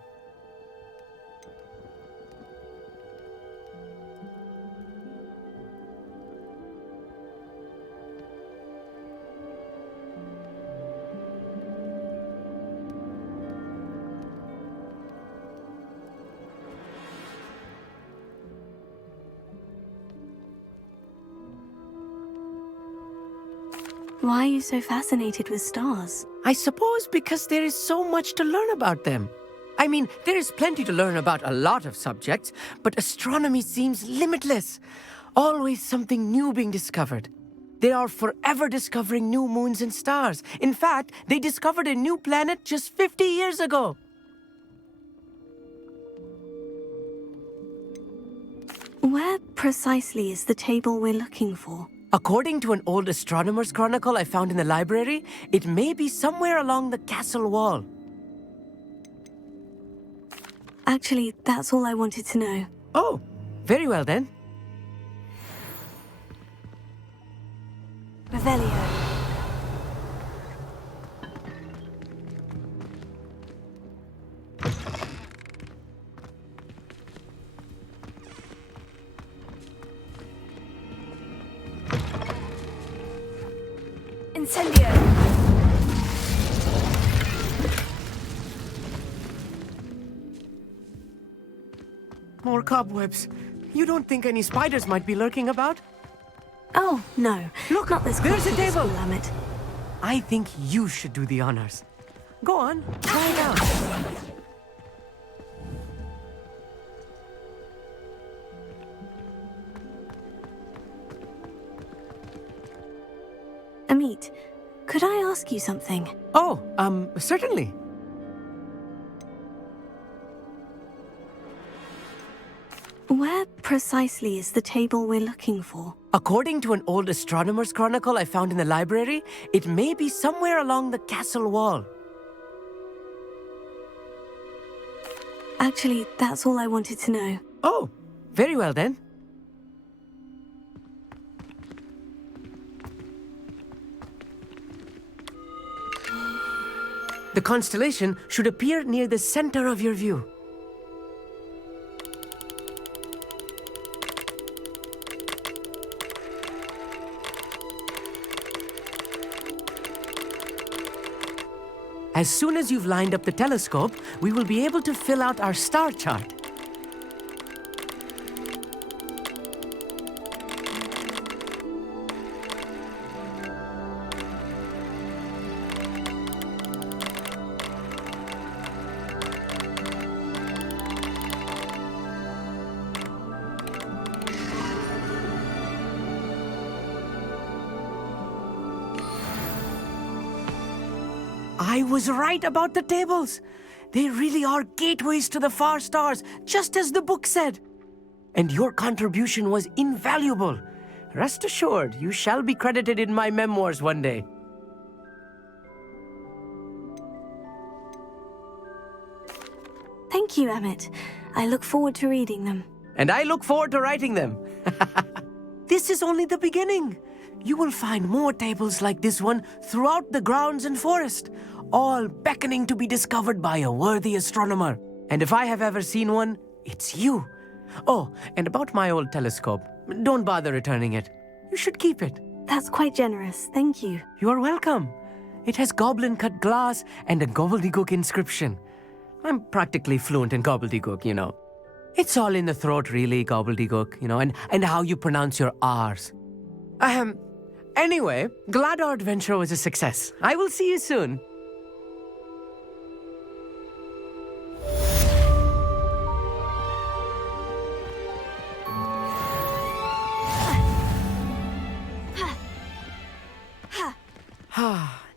Why are you so fascinated with stars? I suppose because there is so much to learn about them. I mean, there is plenty to learn about a lot of subjects, but astronomy seems limitless. Always something new being discovered. They are forever discovering new moons and stars. In fact, they discovered a new planet just 50 years ago. Where precisely is the table we're looking for? According to an old astronomer's chronicle I found in the library, it may be somewhere along the castle wall. Actually, that's all I wanted to know. Oh, very well then. Revelio. Incendio. cobwebs. You don't think any spiders might be lurking about? Oh, no. Look, not this there's a close to the table. school, Amit. I think you should do the honors. Go on, try it out. Amit, could I ask you something? Oh, certainly. Where precisely is the table we're looking for? According to an old astronomer's chronicle I found in the library, it may be somewhere along the castle wall. Actually, that's all I wanted to know. Oh, very well then. The constellation should appear near the center of your view. As soon as you've lined up the telescope, we will be able to fill out our star chart. I was right about the tables. They really are gateways to the far stars, just as the book said. And your contribution was invaluable. Rest assured, you shall be credited in my memoirs one day. Thank you, Amit. I look forward to reading them. And I look forward to writing them. This is only the beginning. You will find more tables like this one throughout the grounds and forest, all beckoning to be discovered by a worthy astronomer. And if I have ever seen one, it's you. Oh, and about my old telescope, don't bother returning it. You should keep it. That's quite generous. Thank you. You are welcome. It has goblin-cut glass and a gobbledygook inscription. I'm practically fluent in gobbledygook, you know. It's all in the throat, really, gobbledygook, you know, and how you pronounce your R's. Anyway, glad our adventure was a success. I will see you soon.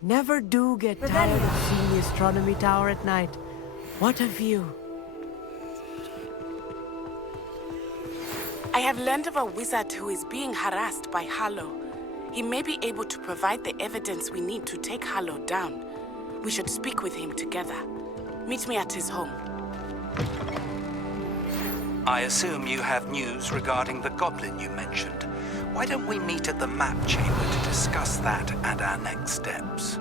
Never do get tired of seeing the astronomy tower at night. What a view. I have learned of a wizard who is being harassed by Harlow. He may be able to provide the evidence we need to take Harlow down. We should speak with him together. Meet me at his home. I assume you have news regarding the goblin you mentioned. Why don't we meet at the map chamber to discuss that and our next steps?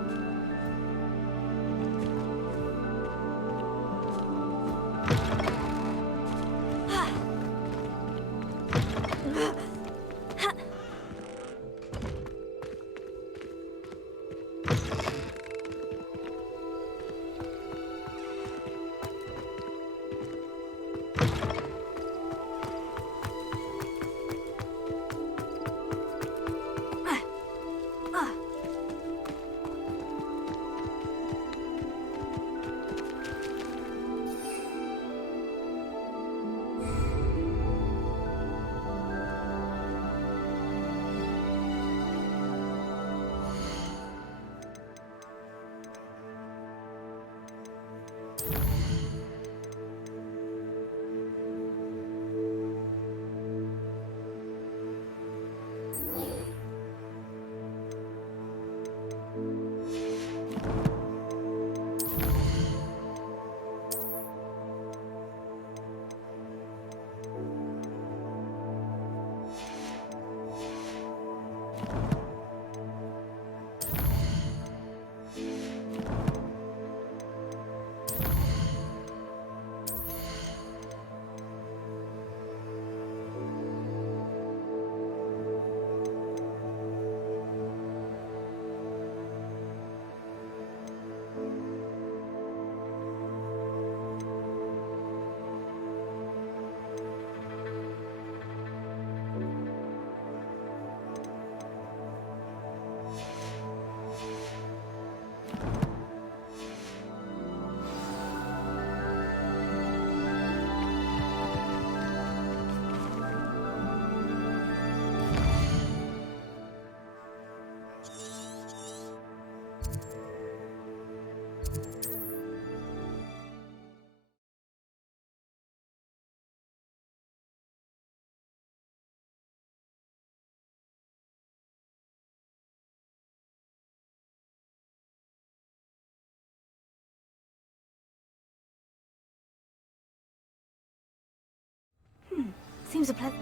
Seems a pleasant.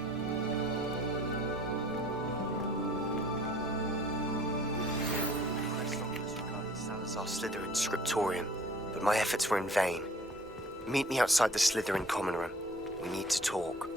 Salazar Slytherin scriptorium, but my efforts were in vain. Meet me outside the Slytherin common room. We need to talk.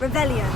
Revelio.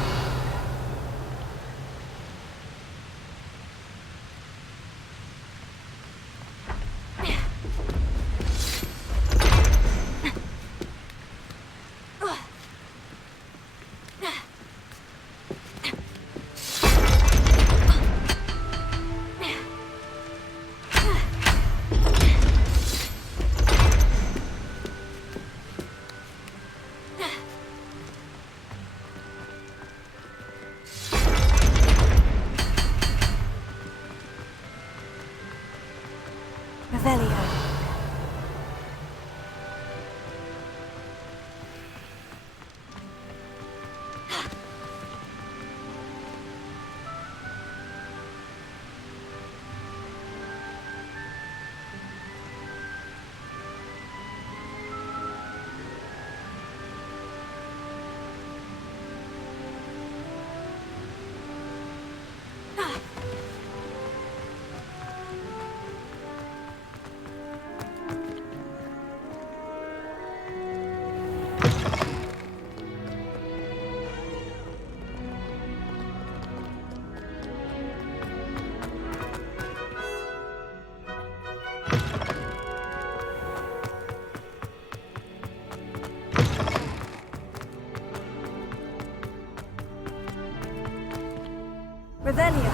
Revelio. Revelio.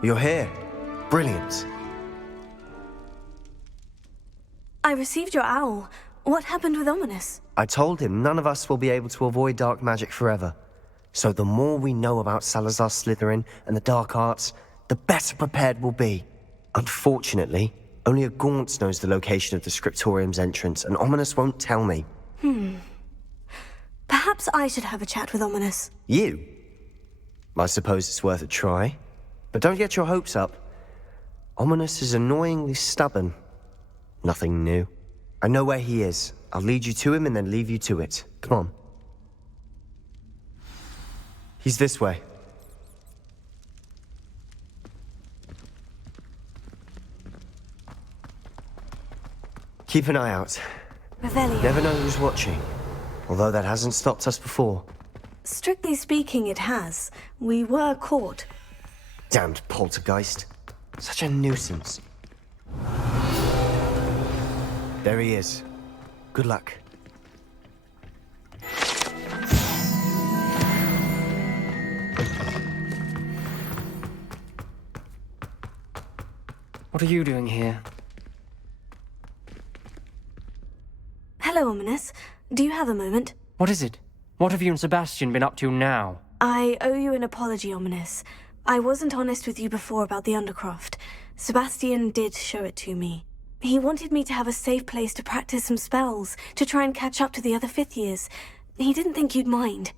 You're here. Brilliant. I received your owl. What happened with Ominous? I told him none of us will be able to avoid dark magic forever. So the more we know about Salazar Slytherin and the dark arts, the better prepared we'll be. Unfortunately, only a Gaunt knows the location of the Scriptorium's entrance, and Ominous won't tell me. Perhaps I should have a chat with Ominous. You? I suppose it's worth a try. But don't get your hopes up. Ominous is annoyingly stubborn. Nothing new. I know where he is. I'll lead you to him and then leave you to it. Come on. He's this way. Keep an eye out. Revelio. Never know who's watching. Although that hasn't stopped us before. Strictly speaking, it has. We were caught. Damned poltergeist. Such a nuisance. There he is. Good luck. What are you doing here? Hello, Ominous. Do you have a moment? What is it? What have you and Sebastian been up to now? I owe you an apology, Ominous. I wasn't honest with you before about the Undercroft. Sebastian did show it to me. He wanted me to have a safe place to practice some spells, to try and catch up to the other fifth years. He didn't think you'd mind.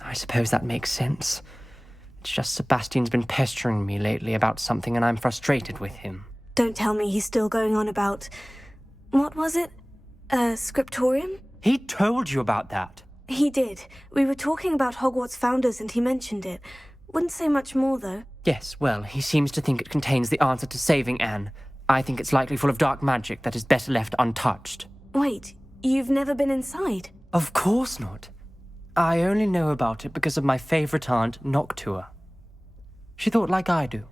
I suppose that makes sense. It's just Sebastian's been pestering me lately about something and I'm frustrated with him. Don't tell me he's still going on about... What was it? Scriptorium? He told you about that? He did. We were talking about Hogwarts founders and he mentioned it. Wouldn't say much more, though. Yes, well, he seems to think it contains the answer to saving Anne. I think it's likely full of dark magic that is better left untouched. Wait, you've never been inside? Of course not. I only know about it because of my favorite aunt, Noctua. She thought like I do.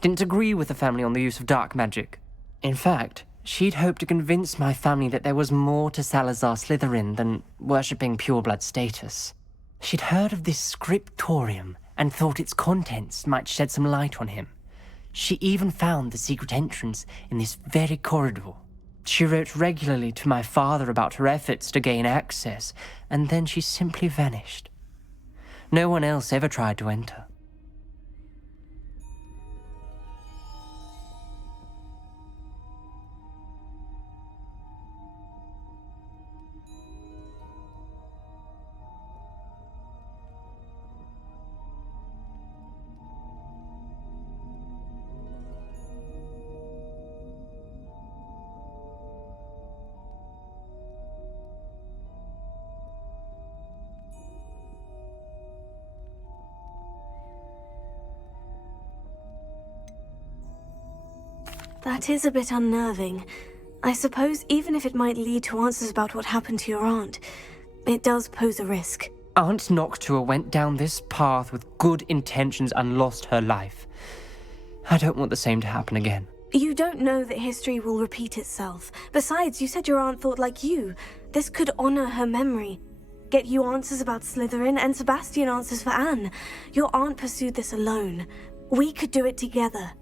Didn't agree with the family on the use of dark magic. In fact, she'd hoped to convince my family that there was more to Salazar Slytherin than worshipping pureblood status. She'd heard of this scriptorium and thought its contents might shed some light on him. She even found the secret entrance in this very corridor. She wrote regularly to my father about her efforts to gain access, and then she simply vanished. No one else ever tried to enter. That is a bit unnerving. I suppose even if it might lead to answers about what happened to your aunt, it does pose a risk. Aunt Noctua went down this path with good intentions and lost her life. I don't want the same to happen again. You don't know that history will repeat itself. Besides, you said your aunt thought like you. This could honor her memory. Get you answers about Slytherin, and Sebastian answers for Anne. Your aunt pursued this alone. We could do it together.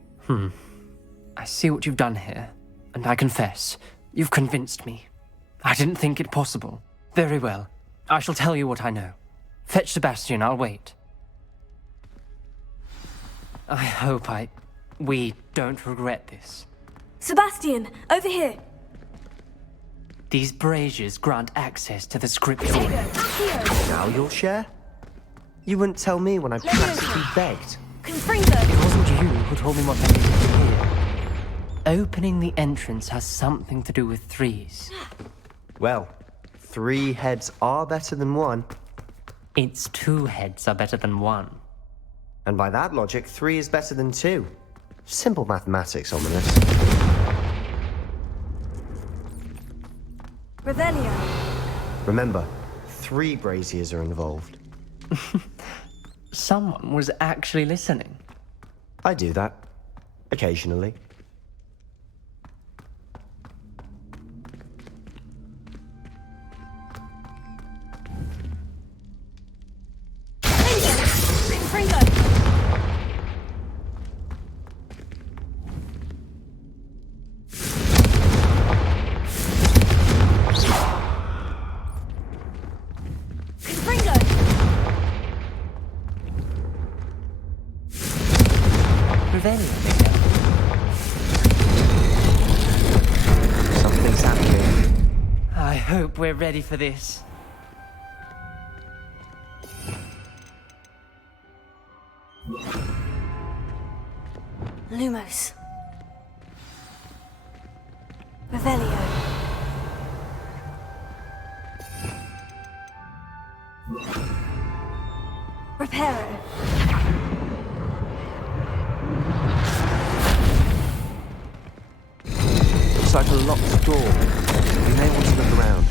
I see what you've done here, and I confess, you've convinced me. I didn't think it possible. Very well. I shall tell you what I know. Fetch Sebastian, I'll wait. I hope we don't regret this. Sebastian, over here! These braziers grant access to the scripture. Now you'll share? You wouldn't tell me when I practically begged. It wasn't you who told me what I needed to hear. Opening the entrance has something to do with threes. Well, 3 heads are better than 1. It's 2 heads are better than 1. And by that logic, 3 is better than 2. Simple mathematics, Ominous. Revelio. Remember, 3 braziers are involved. Someone was actually listening. I do that. Occasionally. Something's happening. I hope we're ready for this. Lumos. Revelio. Reparo. Looks like a locked door. We may want to look around.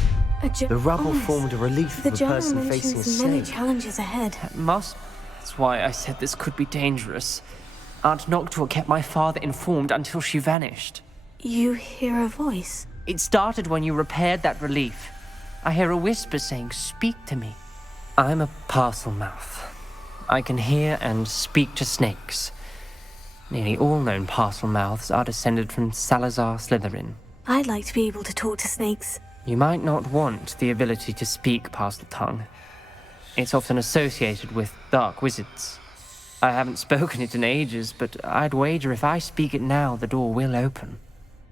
The rubble Ominous. formed a relief The of a journal person facing a mentions many snake. challenges ahead. That's why I said this could be dangerous. Aunt Noctua kept my father informed until she vanished. You hear a voice? It started when you repaired that relief. I hear a whisper saying, "Speak to me." I'm a parcel mouth. I can hear and speak to snakes. Nearly all known parcel mouths are descended from Salazar Slytherin. I'd like to be able to talk to snakes. You might not want the ability to speak parcel tongue. It's often associated with dark wizards. I haven't spoken it in ages, but I'd wager if I speak it now, the door will open.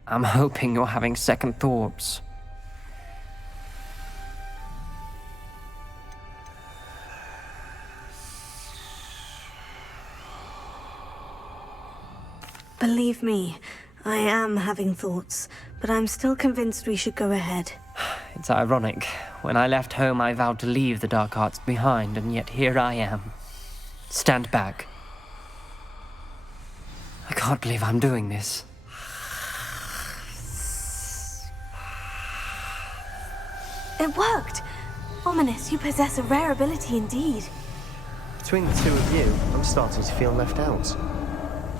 I'm hoping you're having second thoughts. Believe me, I am having thoughts, but I'm still convinced we should go ahead. It's ironic. When I left home, I vowed to leave the dark arts behind, and yet here I am. Stand back. I can't believe I'm doing this. It worked! Ominous, you possess a rare ability indeed. Between the 2 of you, I'm starting to feel left out.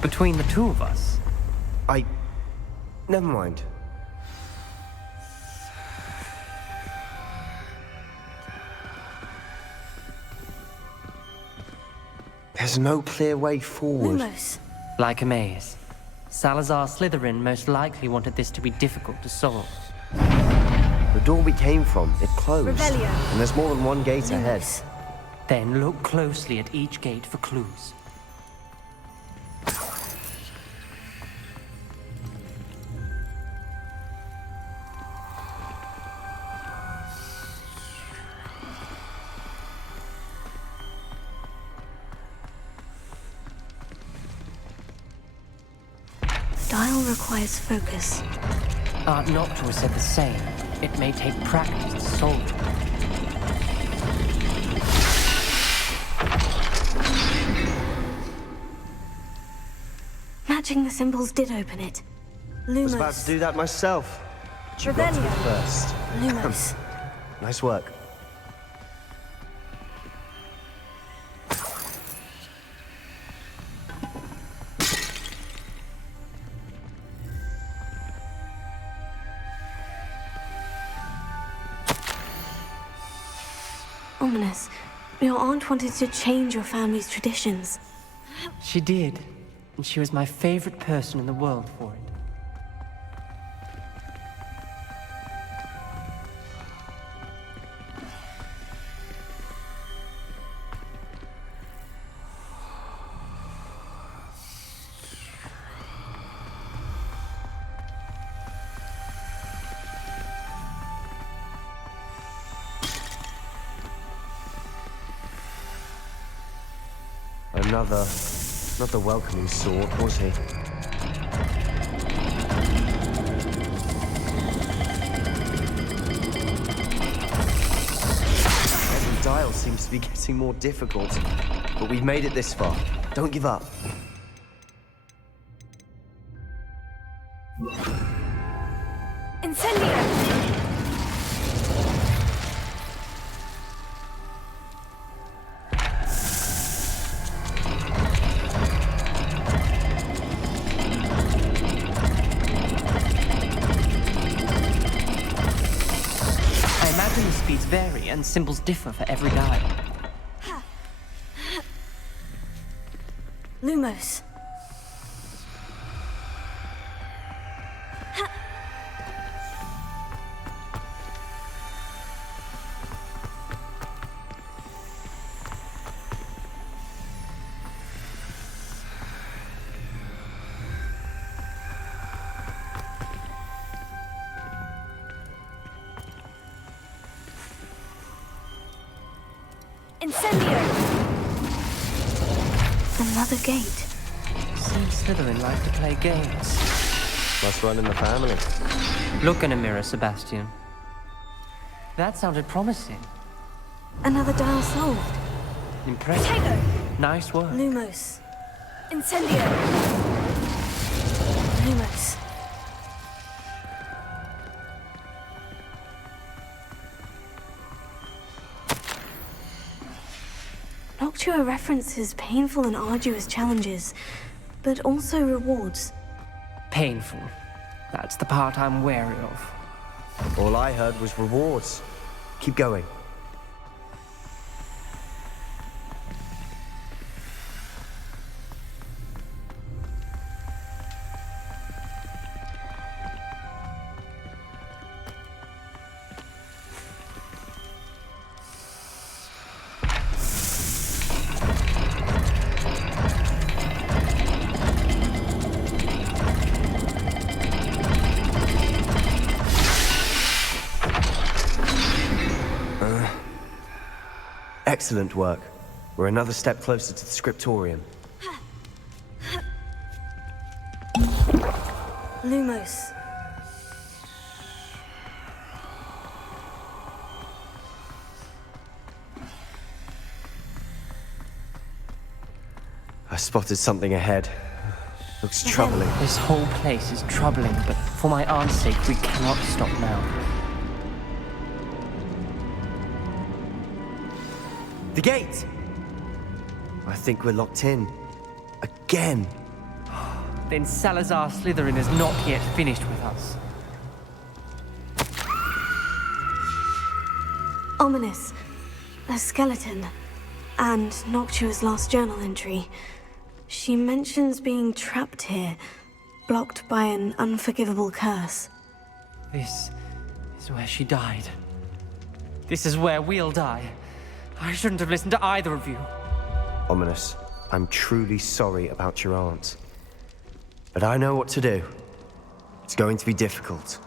Between the 2 of us? Never mind. There's no clear way forward. Lumos. Like a maze. Salazar Slytherin most likely wanted this to be difficult to solve. The door we came from, it closed. Revelio. And there's more than one gate ahead. Then look closely at each gate for clues. Dial requires focus. Aunt Noctua said the same. It may take practice to solve it. Matching the symbols did open it. I was about to do that myself. But you got to it first. Lumos. Nice work. Ominous, your aunt wanted to change your family's traditions. She did, and she was my favorite person in the world for it. Not the welcoming sort, was he? Every dial seems to be getting more difficult, but we've made it this far. Don't give up. Incendio! Speeds vary and symbols differ for every dial. Lumos. Incendio! Another gate. Seems Slytherin like to play games. Must run in the family. Look in a mirror, Sebastian. That sounded promising. Another dial solved. Impressive. Tango! Nice work. Lumos. Incendio! Lumos. Noctua references painful and arduous challenges, but also rewards. Painful. That's the part I'm wary of. All I heard was rewards. Keep going. Excellent work. We're another step closer to the scriptorium. Lumos. I spotted something ahead. Looks troubling. This whole place is troubling, but for my aunt's sake, we cannot stop now. The gate! I think we're locked in. Again. Then Salazar Slytherin is not yet finished with us. Ominous. A skeleton. And Noctua's last journal entry. She mentions being trapped here, blocked by an unforgivable curse. This is where she died. This is where we'll die. I shouldn't have listened to either of you. Ominous, I'm truly sorry about your aunt. But I know what to do. It's going to be difficult.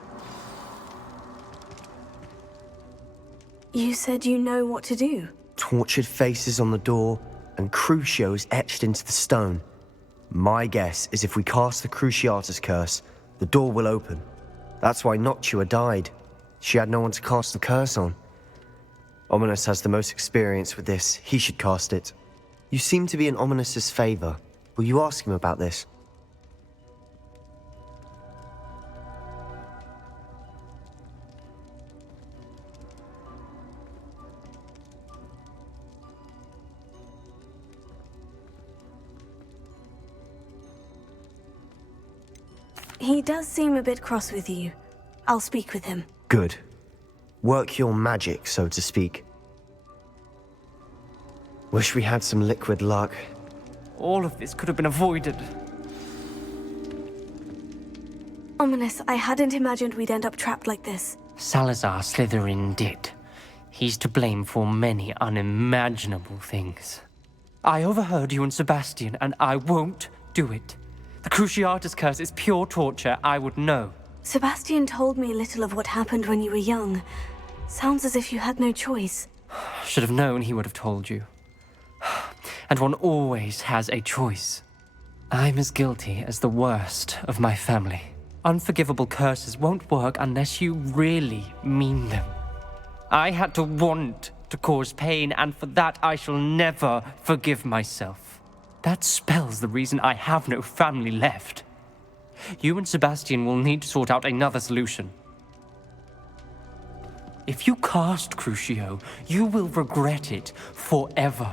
You said you know what to do. Tortured faces on the door and Crucios etched into the stone. My guess is if we cast the Cruciatus curse, the door will open. That's why Noctua died. She had no one to cast the curse on. Ominous has the most experience with this. He should cast it. You seem to be in Ominous's favor. Will you ask him about this? He does seem a bit cross with you. I'll speak with him. Good. Work your magic, so to speak. Wish we had some liquid luck. All of this could have been avoided. Ominous, I hadn't imagined we'd end up trapped like this. Salazar Slytherin did. He's to blame for many unimaginable things. I overheard you and Sebastian, and I won't do it. The Cruciatus curse is pure torture. I would know. Sebastian told me little of what happened when you were young. Sounds as if you had no choice. Should have known he would have told you. And one always has a choice. I'm as guilty as the worst of my family. Unforgivable curses won't work unless you really mean them. I had to want to cause pain, and for that I shall never forgive myself. That spell's the reason I have no family left. You and Sebastian will need to sort out another solution. If you cast Crucio, you will regret it forever.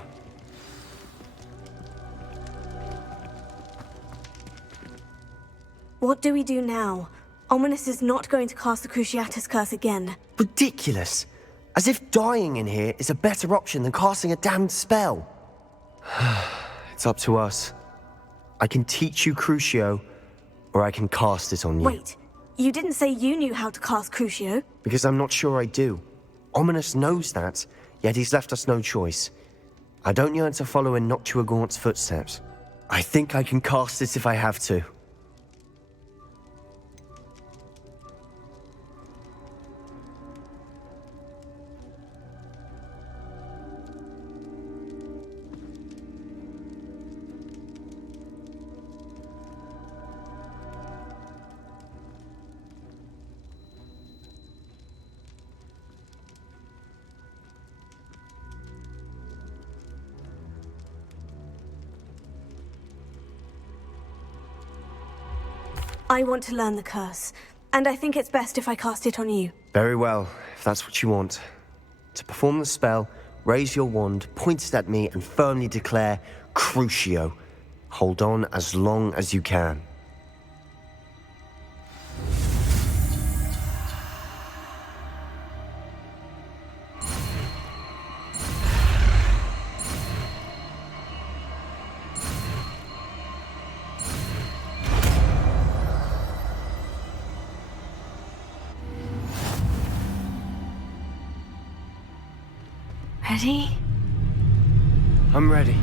What do we do now? Ominous is not going to cast the Cruciatus curse again. Ridiculous. As if dying in here is a better option than casting a damned spell. It's up to us. I can teach you Crucio, or I can cast it on you. Wait, you didn't say you knew how to cast Crucio? Because I'm not sure I do. Ominous knows that, yet he's left us no choice. I don't yearn to follow in Noctua Gaunt's footsteps. I think I can cast it if I have to. I want to learn the curse, and I think it's best if I cast it on you. Very well, if that's what you want. To perform the spell, raise your wand, point it at me, and firmly declare Crucio. Hold on as long as you can. Ready? I'm ready.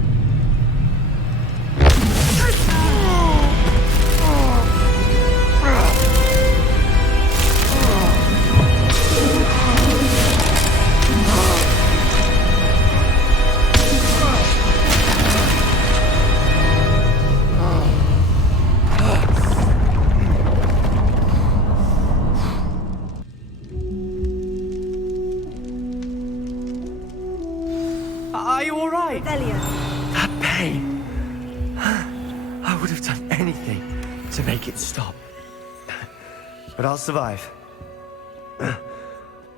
Are you all right? That pain. I would have done anything to make it stop. But I'll survive.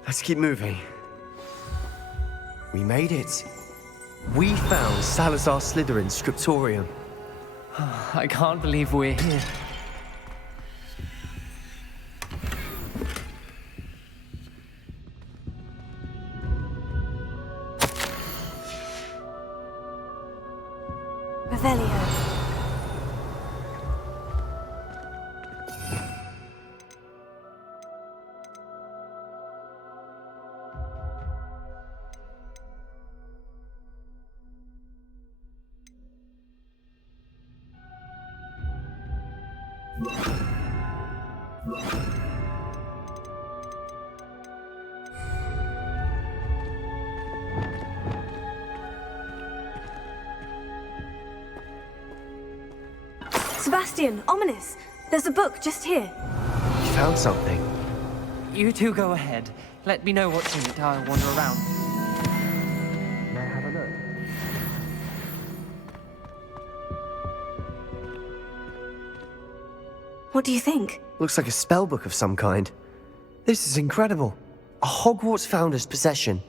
Let's keep moving. We made it. We found Salazar Slytherin's scriptorium. I can't believe we're here. Revelio. Sebastian, Ominous, there's a book just here. You found something. You two go ahead. Let me know what's in it. I'll wander around. May I have a look? What do you think? Looks like a spell book of some kind. This is incredible. A Hogwarts founder's possession.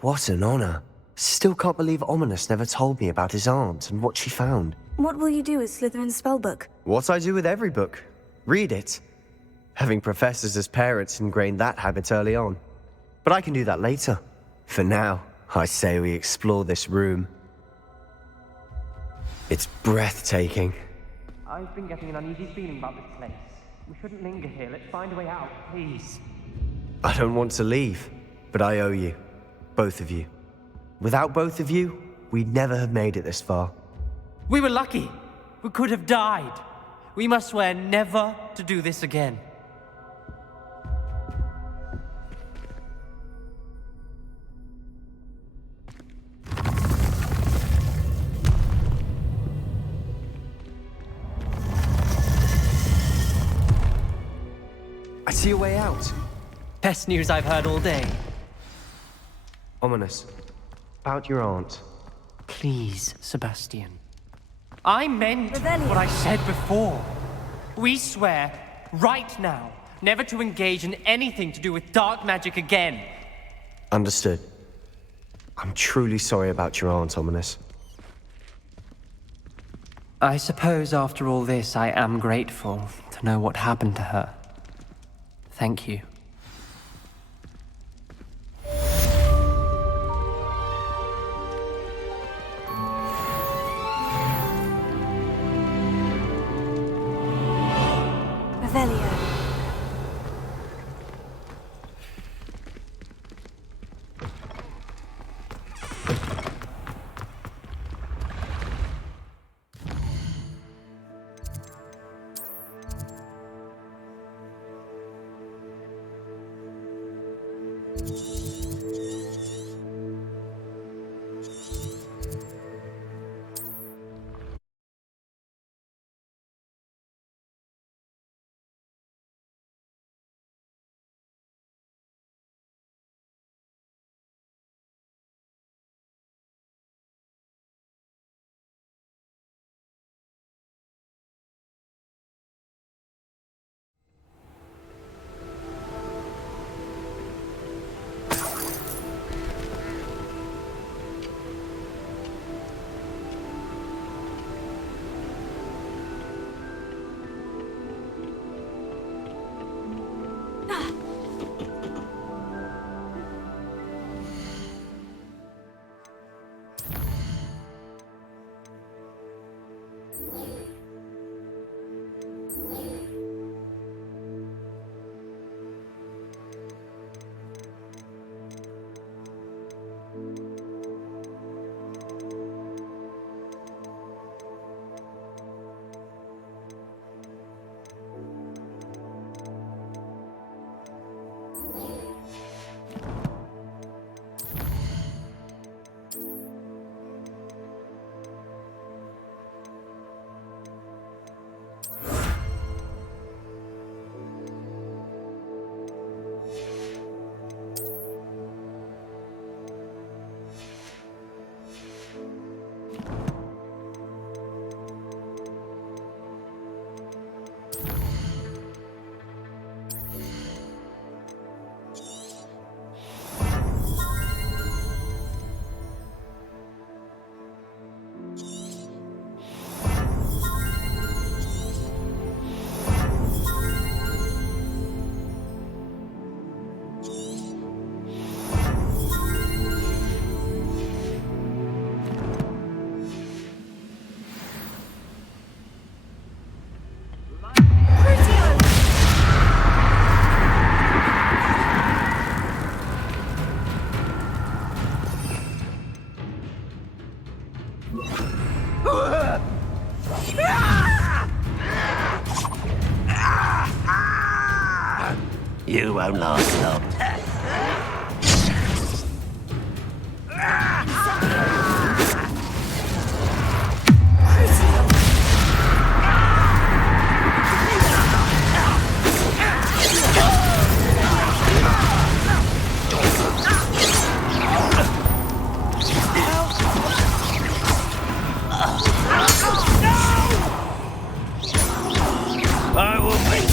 What an honor. Still can't believe Ominous never told me about his aunt and what she found. What will you do with Slytherin's spellbook? What I do with every book. Read it. Having professors as parents ingrained that habit early on. But I can do that later. For now, I say we explore this room. It's breathtaking. I've been getting an uneasy feeling about this place. We shouldn't linger here. Let's find a way out, please. I don't want to leave, but I owe you. Both of you. Without both of you, we'd never have made it this far. We were lucky. We could have died. We must swear never to do this again. I see a way out. Best news I've heard all day. Ominous. About your aunt. Please, Sebastian. I meant what I said before. We swear, right now, never to engage in anything to do with dark magic again. Understood. I'm truly sorry about your aunt, Ominous. I suppose after all this, I am grateful to know what happened to her. Thank you. Revelio. You won't last long. I will make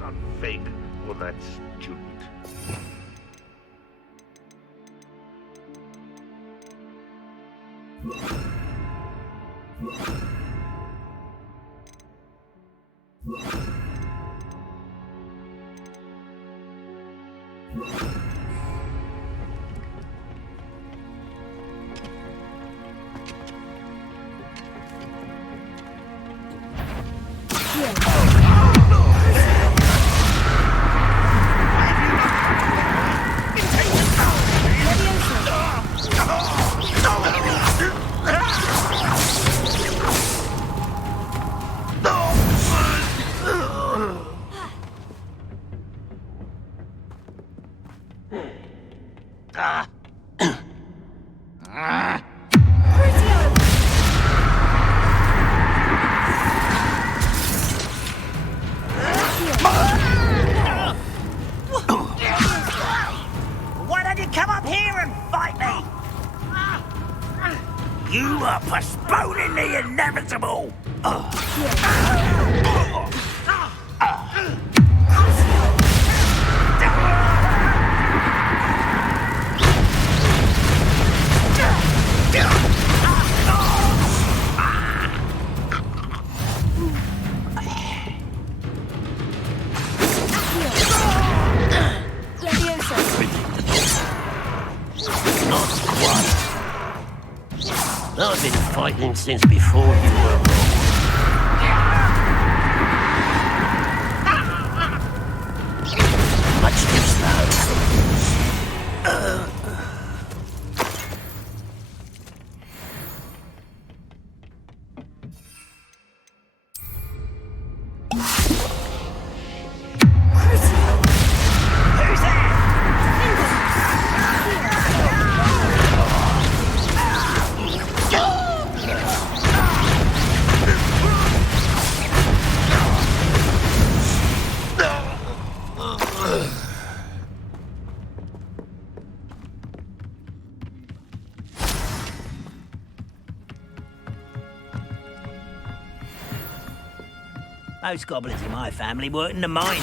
son Fig or that student. Why don't you come up here and fight me? You are postponing the inevitable. I've been fighting since before you were born. Much too slow. Most goblins in my family work in the mines.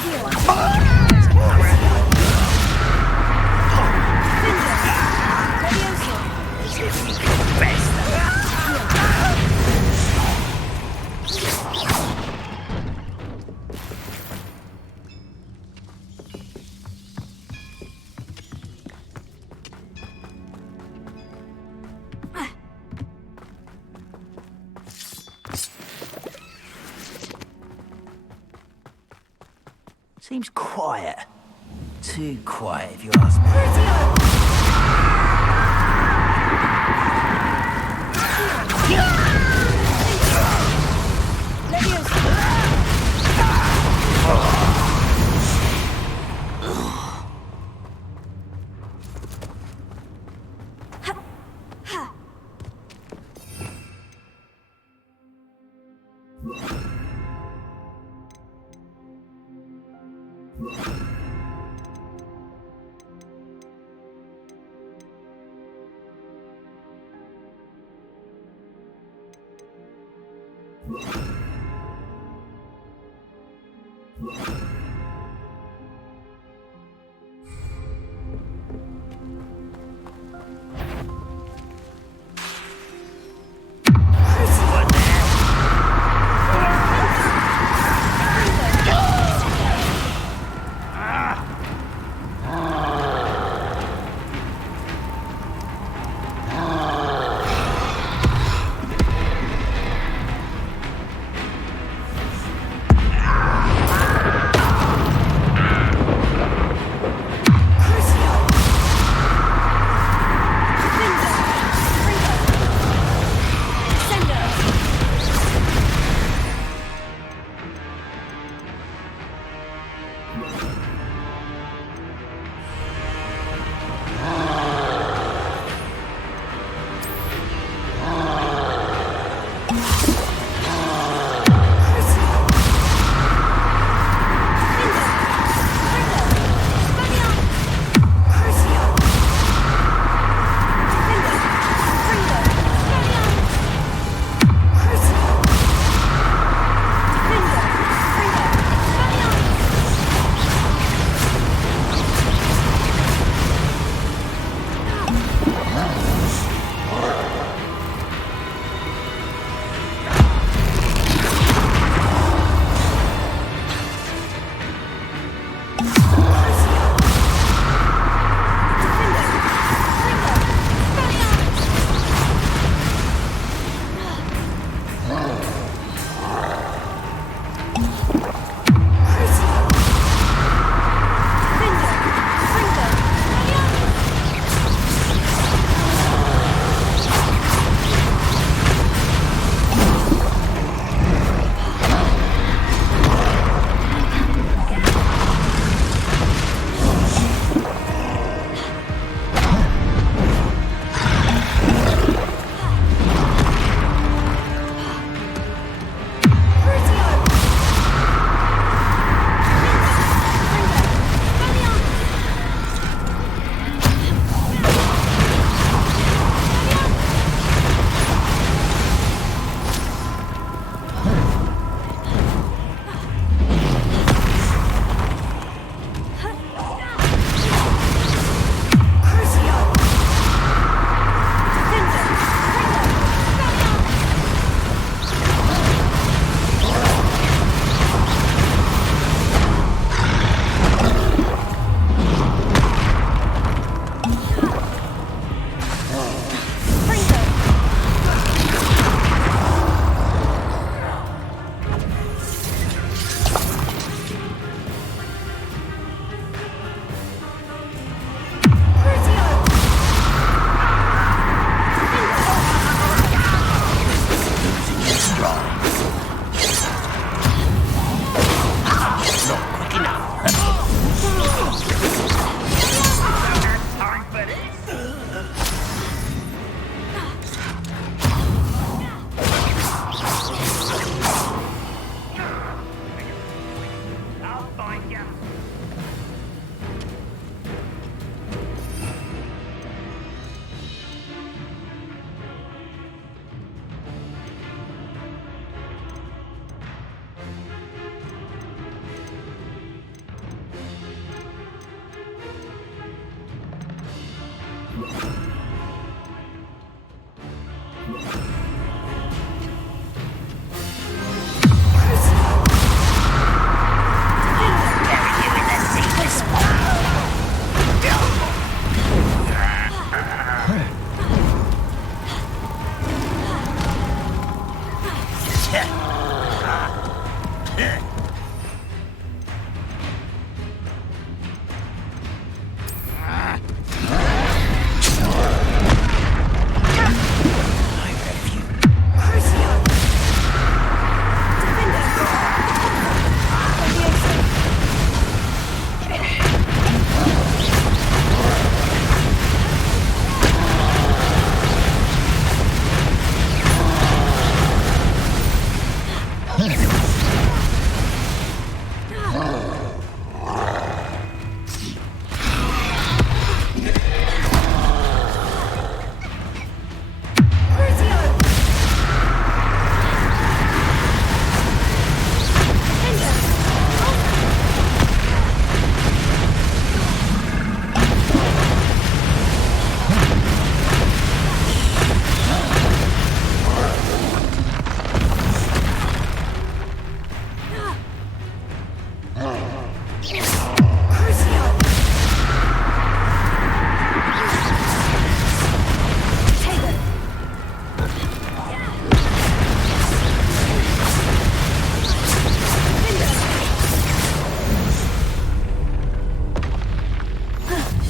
Seems quiet. Too quiet, if you ask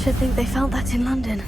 Should think they found that in London.